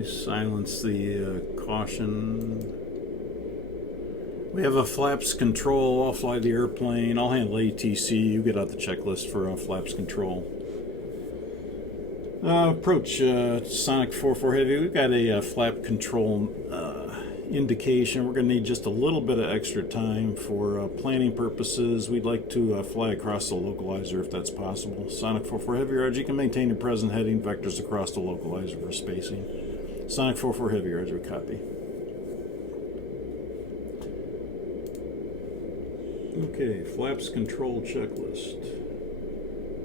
Silence the caution. We have a flaps control. I'll fly the airplane. I'll handle ATC. You get out the checklist for flaps control. Approach Sonic 44 Heavy. We've got a flap control indication. We're going to need just a little bit of extra time for planning purposes. We'd like to fly across the localizer if that's possible. Sonic 44 Heavy, Roger. You can maintain your present heading vectors across the localizer for spacing. Sonic 44 Heavy, Roger. Copy. Okay, flaps control checklist.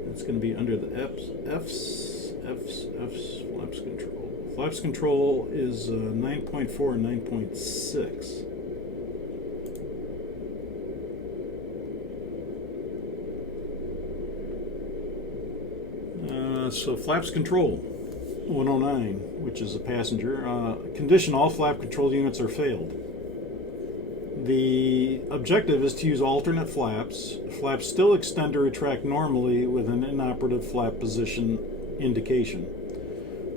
That's going to be under the F's, flaps control. Flaps control is 9.4 and 9.6. So flaps control 109, which is a passenger. Condition: all flap control units are failed. The objective is to use alternate flaps. Flaps still extend or retract normally with an inoperative flap position indication.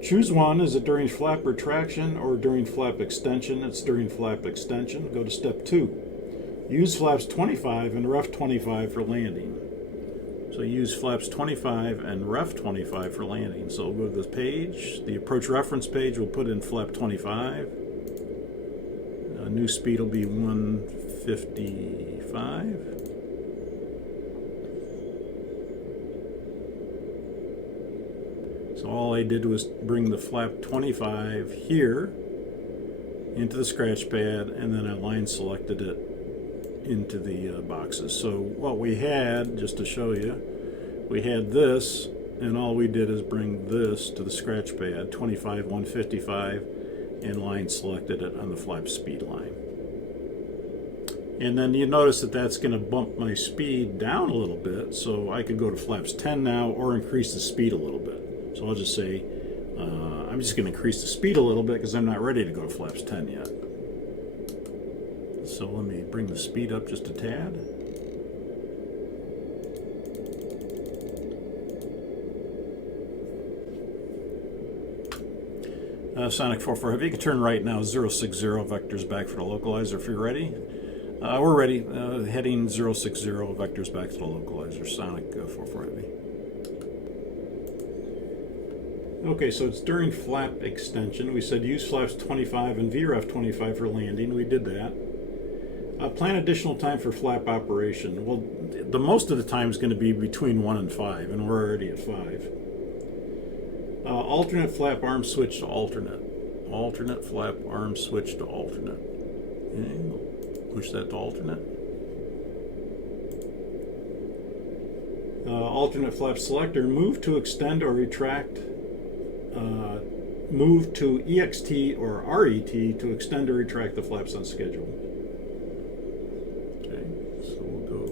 Choose one. Is it during flap retraction or during flap extension? It's during flap extension. Go to step 2. Use flaps 25 and ref 25 for landing. So use flaps 25 and ref 25 for landing. So we'll go to this page, the approach reference page. We'll put in flap 25. New speed will be 155. So all I did was bring the flap 25 here into the scratch pad, and then I line selected it into the boxes. So what we had, just to show you, we had this, and all we did is bring this to the scratch pad, 25, 155, and line selected it on the flap speed line. And then you notice that that's going to bump my speed down a little bit, so I could go to flaps 10 now or increase the speed a little bit. So I'll just say, I'm just going to increase the speed a little bit because I'm not ready to go to flaps 10 yet. So let me bring the speed up just a tad. Sonic 44 Heavy, you can turn right now, 060 vectors back for the localizer if you're ready. We're ready. Heading 060, vectors back to the localizer, Sonic 44 Heavy. Okay, so it's during flap extension. We said use flaps 25 and VREF 25 for landing. We did that. Plan additional time for flap operation. Well, the most of the time is going to be between 1 and 5, and we're already at 5. Alternate flap arm switch to alternate. Alternate flap arm switch to alternate. Okay, push that to alternate. Alternate flap selector. Move to extend or retract. Move to EXT or RET to extend or retract the flaps on schedule. Okay, so we'll go,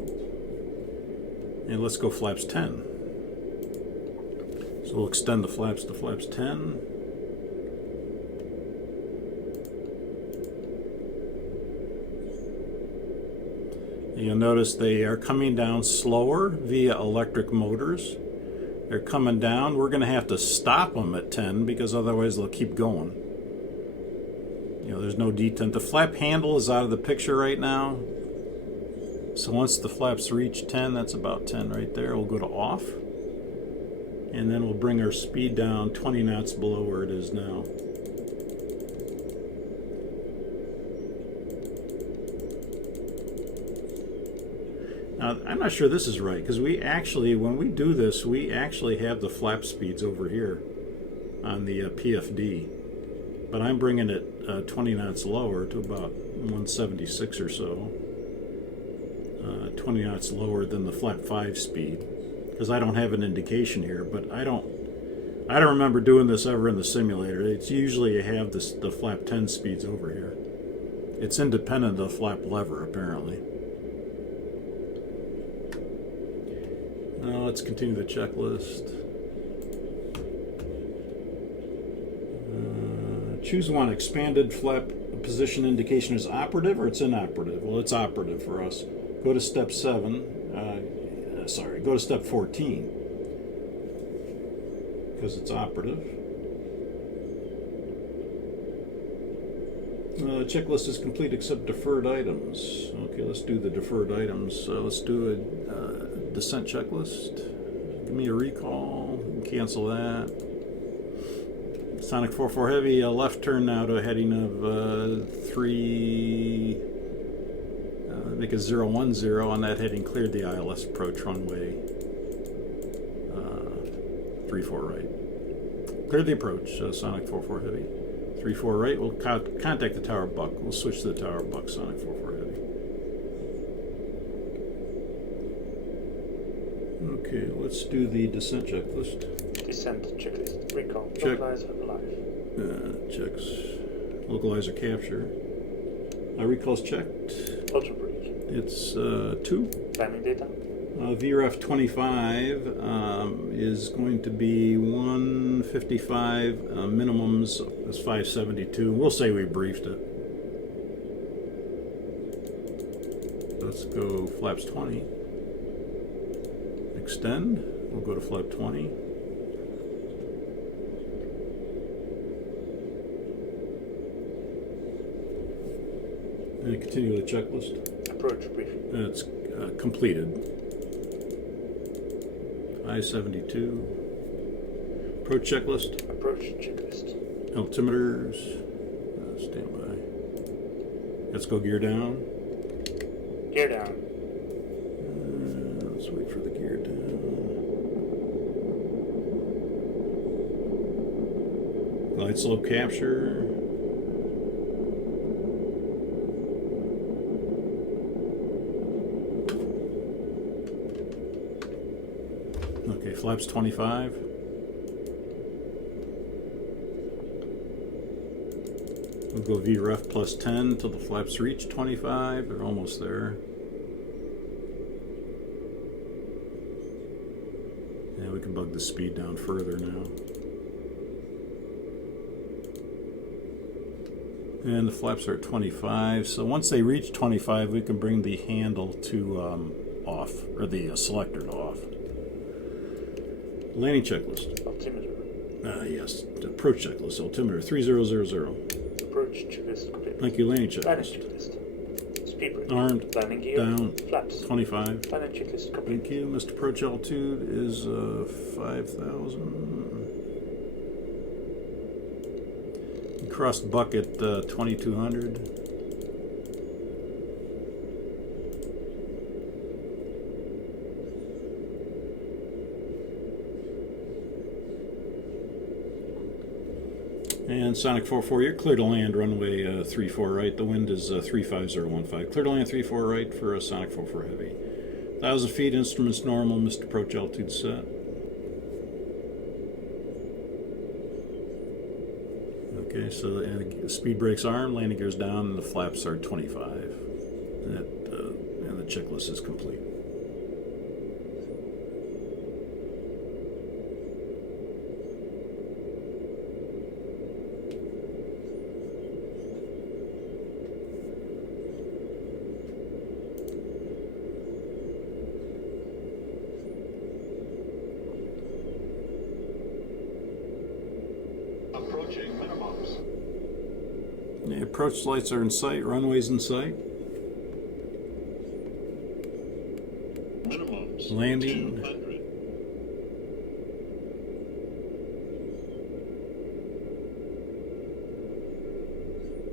and let's go flaps 10. So we'll extend the flaps to flaps 10. You'll notice they are coming down slower via electric motors. They're coming down. We're going to have to stop them at 10 because otherwise they'll keep going. You know, there's no detent. The flap handle is out of the picture right now. So once the flaps reach 10, that's about 10 right there, we'll go to off. And then we'll bring our speed down 20 knots below where it is now. Now, I'm not sure this is right, because we actually, when we do this, we actually have the flap speeds over here on the PFD. But I'm bringing it 20 knots lower to about 176 or so. 20 knots lower than the flap 5 speed, because I don't have an indication here, but I don't remember doing this ever in the simulator. It's usually you have this, the flap 10 speeds over here. It's independent of the flap lever, apparently. Now let's continue the checklist. Choose one. Expanded flap position indication is operative or it's inoperative? Well, it's operative for us. Go to step 7. Go to step 14 because it's operative. Checklist is complete except deferred items. Okay, let's do the deferred items. Let's do a descent checklist. Give me a recall. Cancel that. Sonic 44 Heavy, left turn now to a heading of 3. Make it 010 on that heading. Cleared the ILS approach runway 34 right. Cleared the approach. Sonic 44 Heavy. 34 right. We'll contact the tower buck. We'll switch to the tower buck. Sonic 44 Heavy. Okay, let's do the descent checklist. Descent checklist. Recall. Check. Localizer alive. Checks. Localizer capture. Recall's checked. Ultra bridge. It's 2. Landing data. VREF 25 is going to be 155. Minimums is 572. We'll say we briefed it. Let's go flaps 20. Extend. We'll go to flap 20. And continue the checklist. Approach briefing. It's completed. I-72. Approach checklist. Approach checklist. Altimeters. Stand by. Let's go gear down. Gear down. Let's wait for the gear down. Glide slope capture. Okay, flaps 25. We'll go VREF plus 10 until the flaps reach 25. They're almost there. Yeah, we can bug the speed down further now. And the flaps are at 25. So once they reach 25, we can bring the handle to off, or the selector to off. Landing checklist. Altimeter. Yes, approach checklist. Altimeter 3000. Approach checklist complete. Thank you, landing Landing checklist. checklist. Speed brake. Armed. Landing gear. Down. Flaps. 25. Landing checklist complete. Thank you. Mr. Approach altitude is 5,000. Crust bucket 2,200. And Sonic 44, you're clear to land runway 34 right. The wind is 35015. Clear to land 34 right for a Sonic 44 heavy. 1,000 feet, instruments normal, Mr. Approach altitude set. Okay, so the speed brake's armed, landing gear's down, and the flaps are 25. And the checklist is complete. Approaching minimums. The approach lights are in sight, runway's in sight. Minimums. Landing. 200.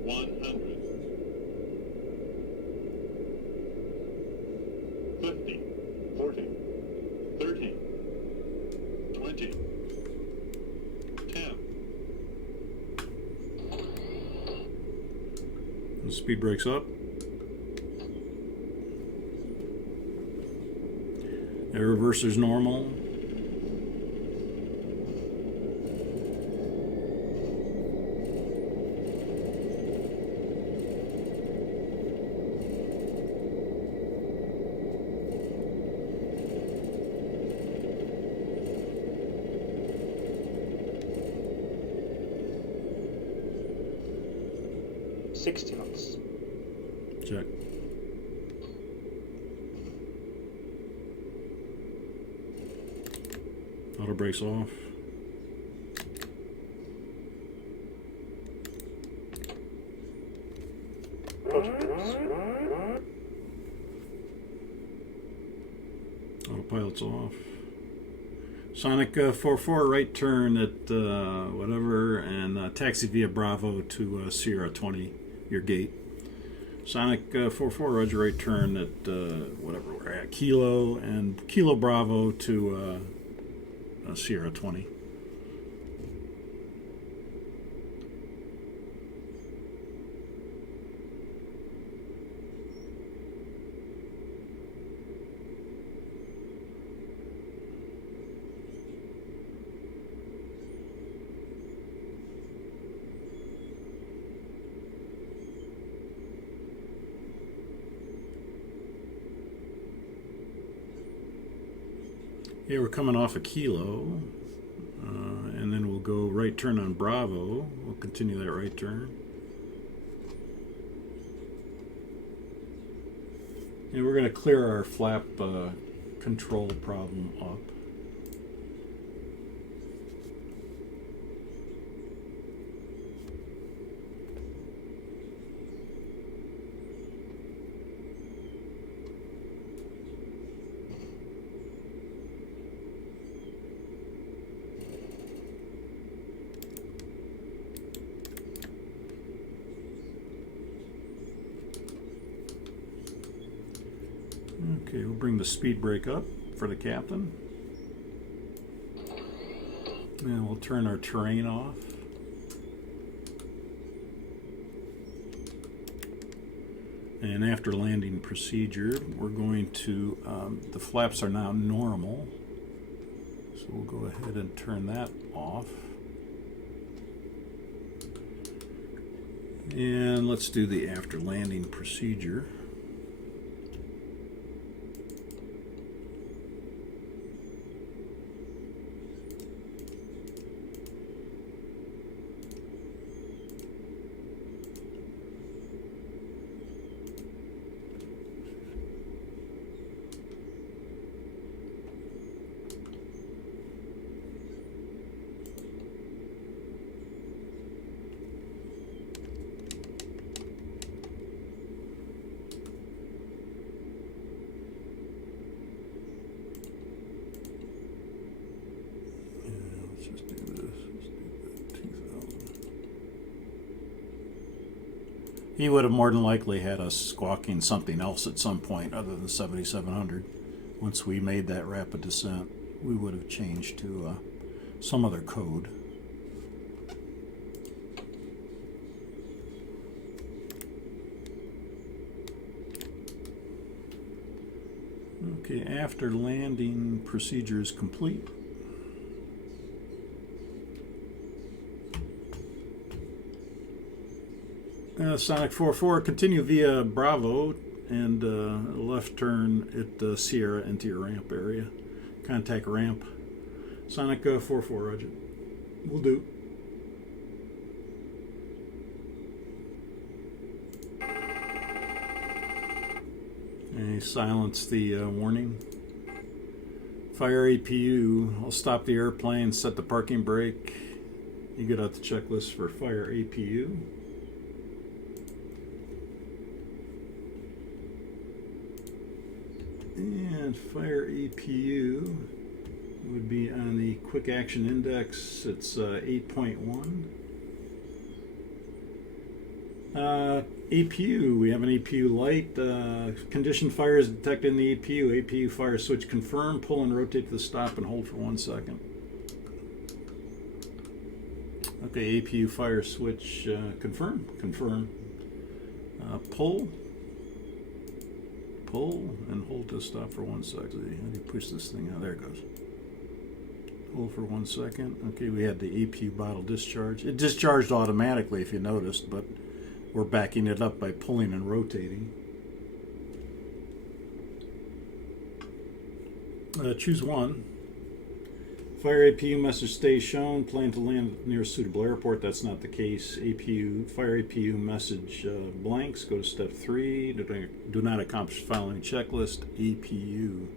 $100. 50. 40. 30. 20. 10. The speed brake's up. The reverser's normal. Sixty knots. Check. Auto brakes off. Autopilot's off. Sonic 44 right turn at whatever, and taxi via Bravo to Sierra 20, your gate. Sonic 44 Roger right turn at whatever we're at, Kilo, and Kilo Bravo to Sierra 20. Yeah, we're coming off a Kilo, and then we'll go right turn on Bravo. We'll continue that right turn. And we're going to clear our flap control problem up. Okay, we'll bring the speed brake up for the captain. And we'll turn our terrain off. And after landing procedure, we're going to, the flaps are now normal. So we'll go ahead and turn that off. And let's do the after landing procedure. He would have more than likely had us squawking something else at some point other than 7700. Once we made that rapid descent, we would have changed to some other code. Okay, after landing, procedure is complete. Sonic 44, continue via Bravo and left turn at Sierra into your ramp area. Contact ramp. Sonic 44, roger. Will do. And silence the warning. Fire APU. I'll stop the airplane, set the parking brake. You get out the checklist for fire APU. And fire APU would be on the quick action index. It's 8.1. APU, we have an APU light. Condition fire is detected in the APU. APU fire switch confirm. Pull and rotate to the stop and hold for 1 second. Okay, APU fire switch confirm. Confirm. Pull and hold to stop for 1 second. How do you push this thing out? There it goes. Hold for 1 second. Okay, we had the APU bottle discharge. It discharged automatically if you noticed, but we're backing it up by pulling and rotating. Choose one. Fire APU message stays shown. Plan to land near a suitable airport. That's not the case. APU fire APU message blanks. Go to step 3. Do not accomplish following checklist. APU.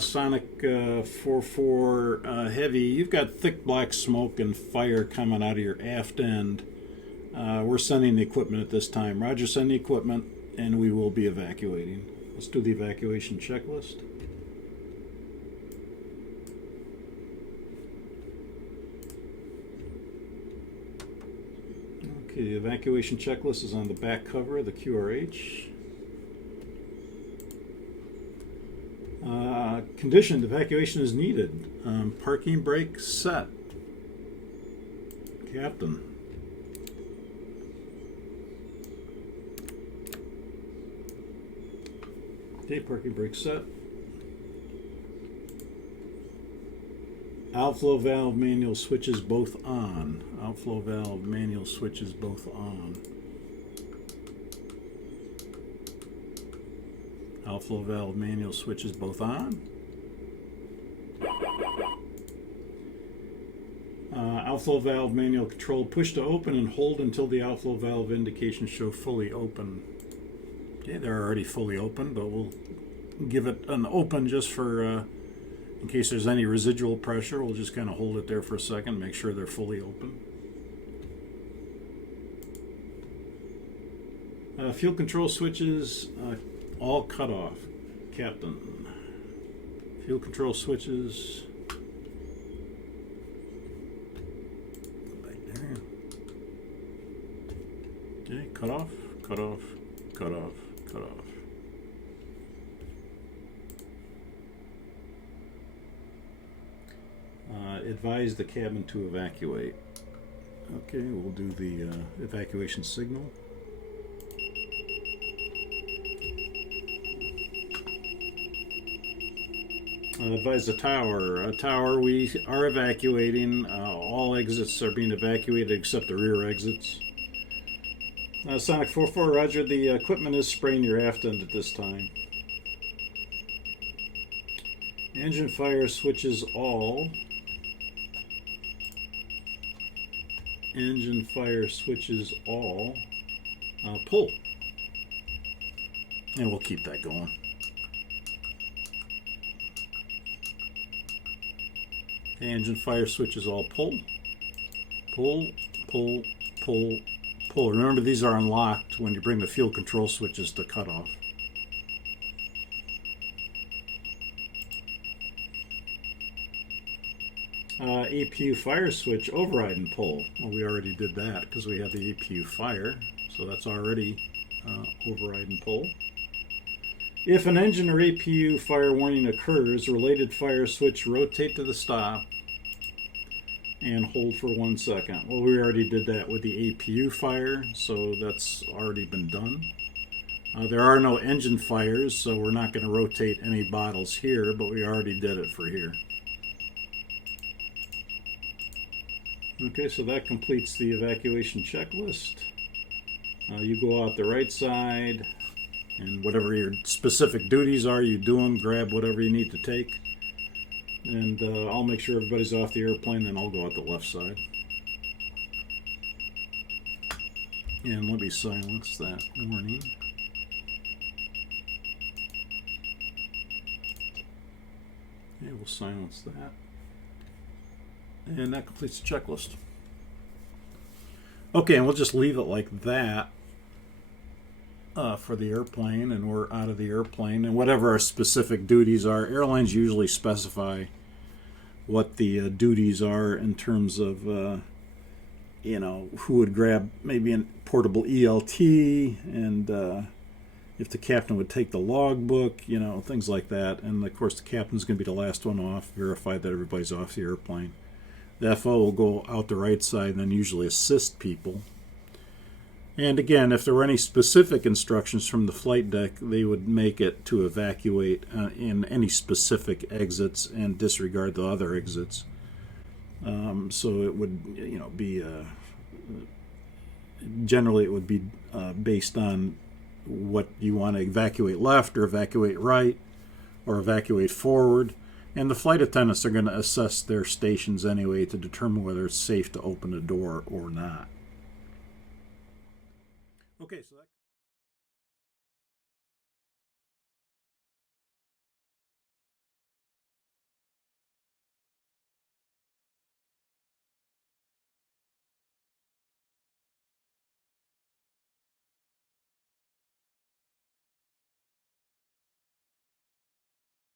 Sonic 44 Heavy. You've got thick black smoke and fire coming out of your aft end. We're sending the equipment at this time. Roger, send the equipment, and we will be evacuating. Let's do the evacuation checklist. Okay, the evacuation checklist is on the back cover of the QRH. Conditioned evacuation is needed. Parking brake set. Captain. Okay, parking brake set. Outflow valve manual switches both on. Outflow valve manual switches both on. Outflow valve manual switches both on. Outflow valve manual control. Push to open and hold until the outflow valve indications show fully open. Okay, they're already fully open, but we'll give it an open just for, in case there's any residual pressure. We'll just kind of hold it there for a second, make sure they're fully open. Fuel control switches, all cut off. Captain. Fuel control switches. Right there. Okay, cut off, cut off, cut off, cut off. Advise the cabin to evacuate. Okay, we'll do the evacuation signal. Advise the tower. Tower, we are evacuating. All exits are being evacuated except the rear exits. Sonic 44, roger. The equipment is spraying your aft end at this time. Engine fire switches all. Engine fire switches all. Pull. And we'll keep that going. Engine fire switches all pull. Pull, pull, pull, pull. Remember, these are unlocked when you bring the fuel control switches to cut off. APU fire switch override and pull. Well, we already did that because we had the APU fire, so that's already override and pull. If an engine or APU fire warning occurs, related fire switch rotate to the stop and hold for 1 second. Well, we already did that with the APU fire, so that's already been done. There are no engine fires, so we're not going to rotate any bottles here, but we already did it for here. Okay, so that completes the evacuation checklist. You go out the right side, and whatever your specific duties are, you do them, grab whatever you need to take. And I'll make sure everybody's off the airplane, then I'll go out the left side. And let me silence that warning. Okay, we'll silence that. And that completes the checklist. Okay, and we'll just leave it like that for the airplane, and we're out of the airplane. And whatever our specific duties are, airlines usually specify what the duties are in terms of, you know, who would grab maybe a portable ELT, and if the captain would take the logbook, you know, things like that. And of course, the captain's going to be the last one off, verify that everybody's off the airplane. The FO will go out the right side and then usually assist people. And again, if there were any specific instructions from the flight deck, they would make it to evacuate in any specific exits and disregard the other exits. So it would, you know, be generally it would be based on what you want to evacuate left or evacuate right or evacuate forward. And the flight attendants are going to assess their stations anyway to determine whether it's safe to open the door or not. Okay, so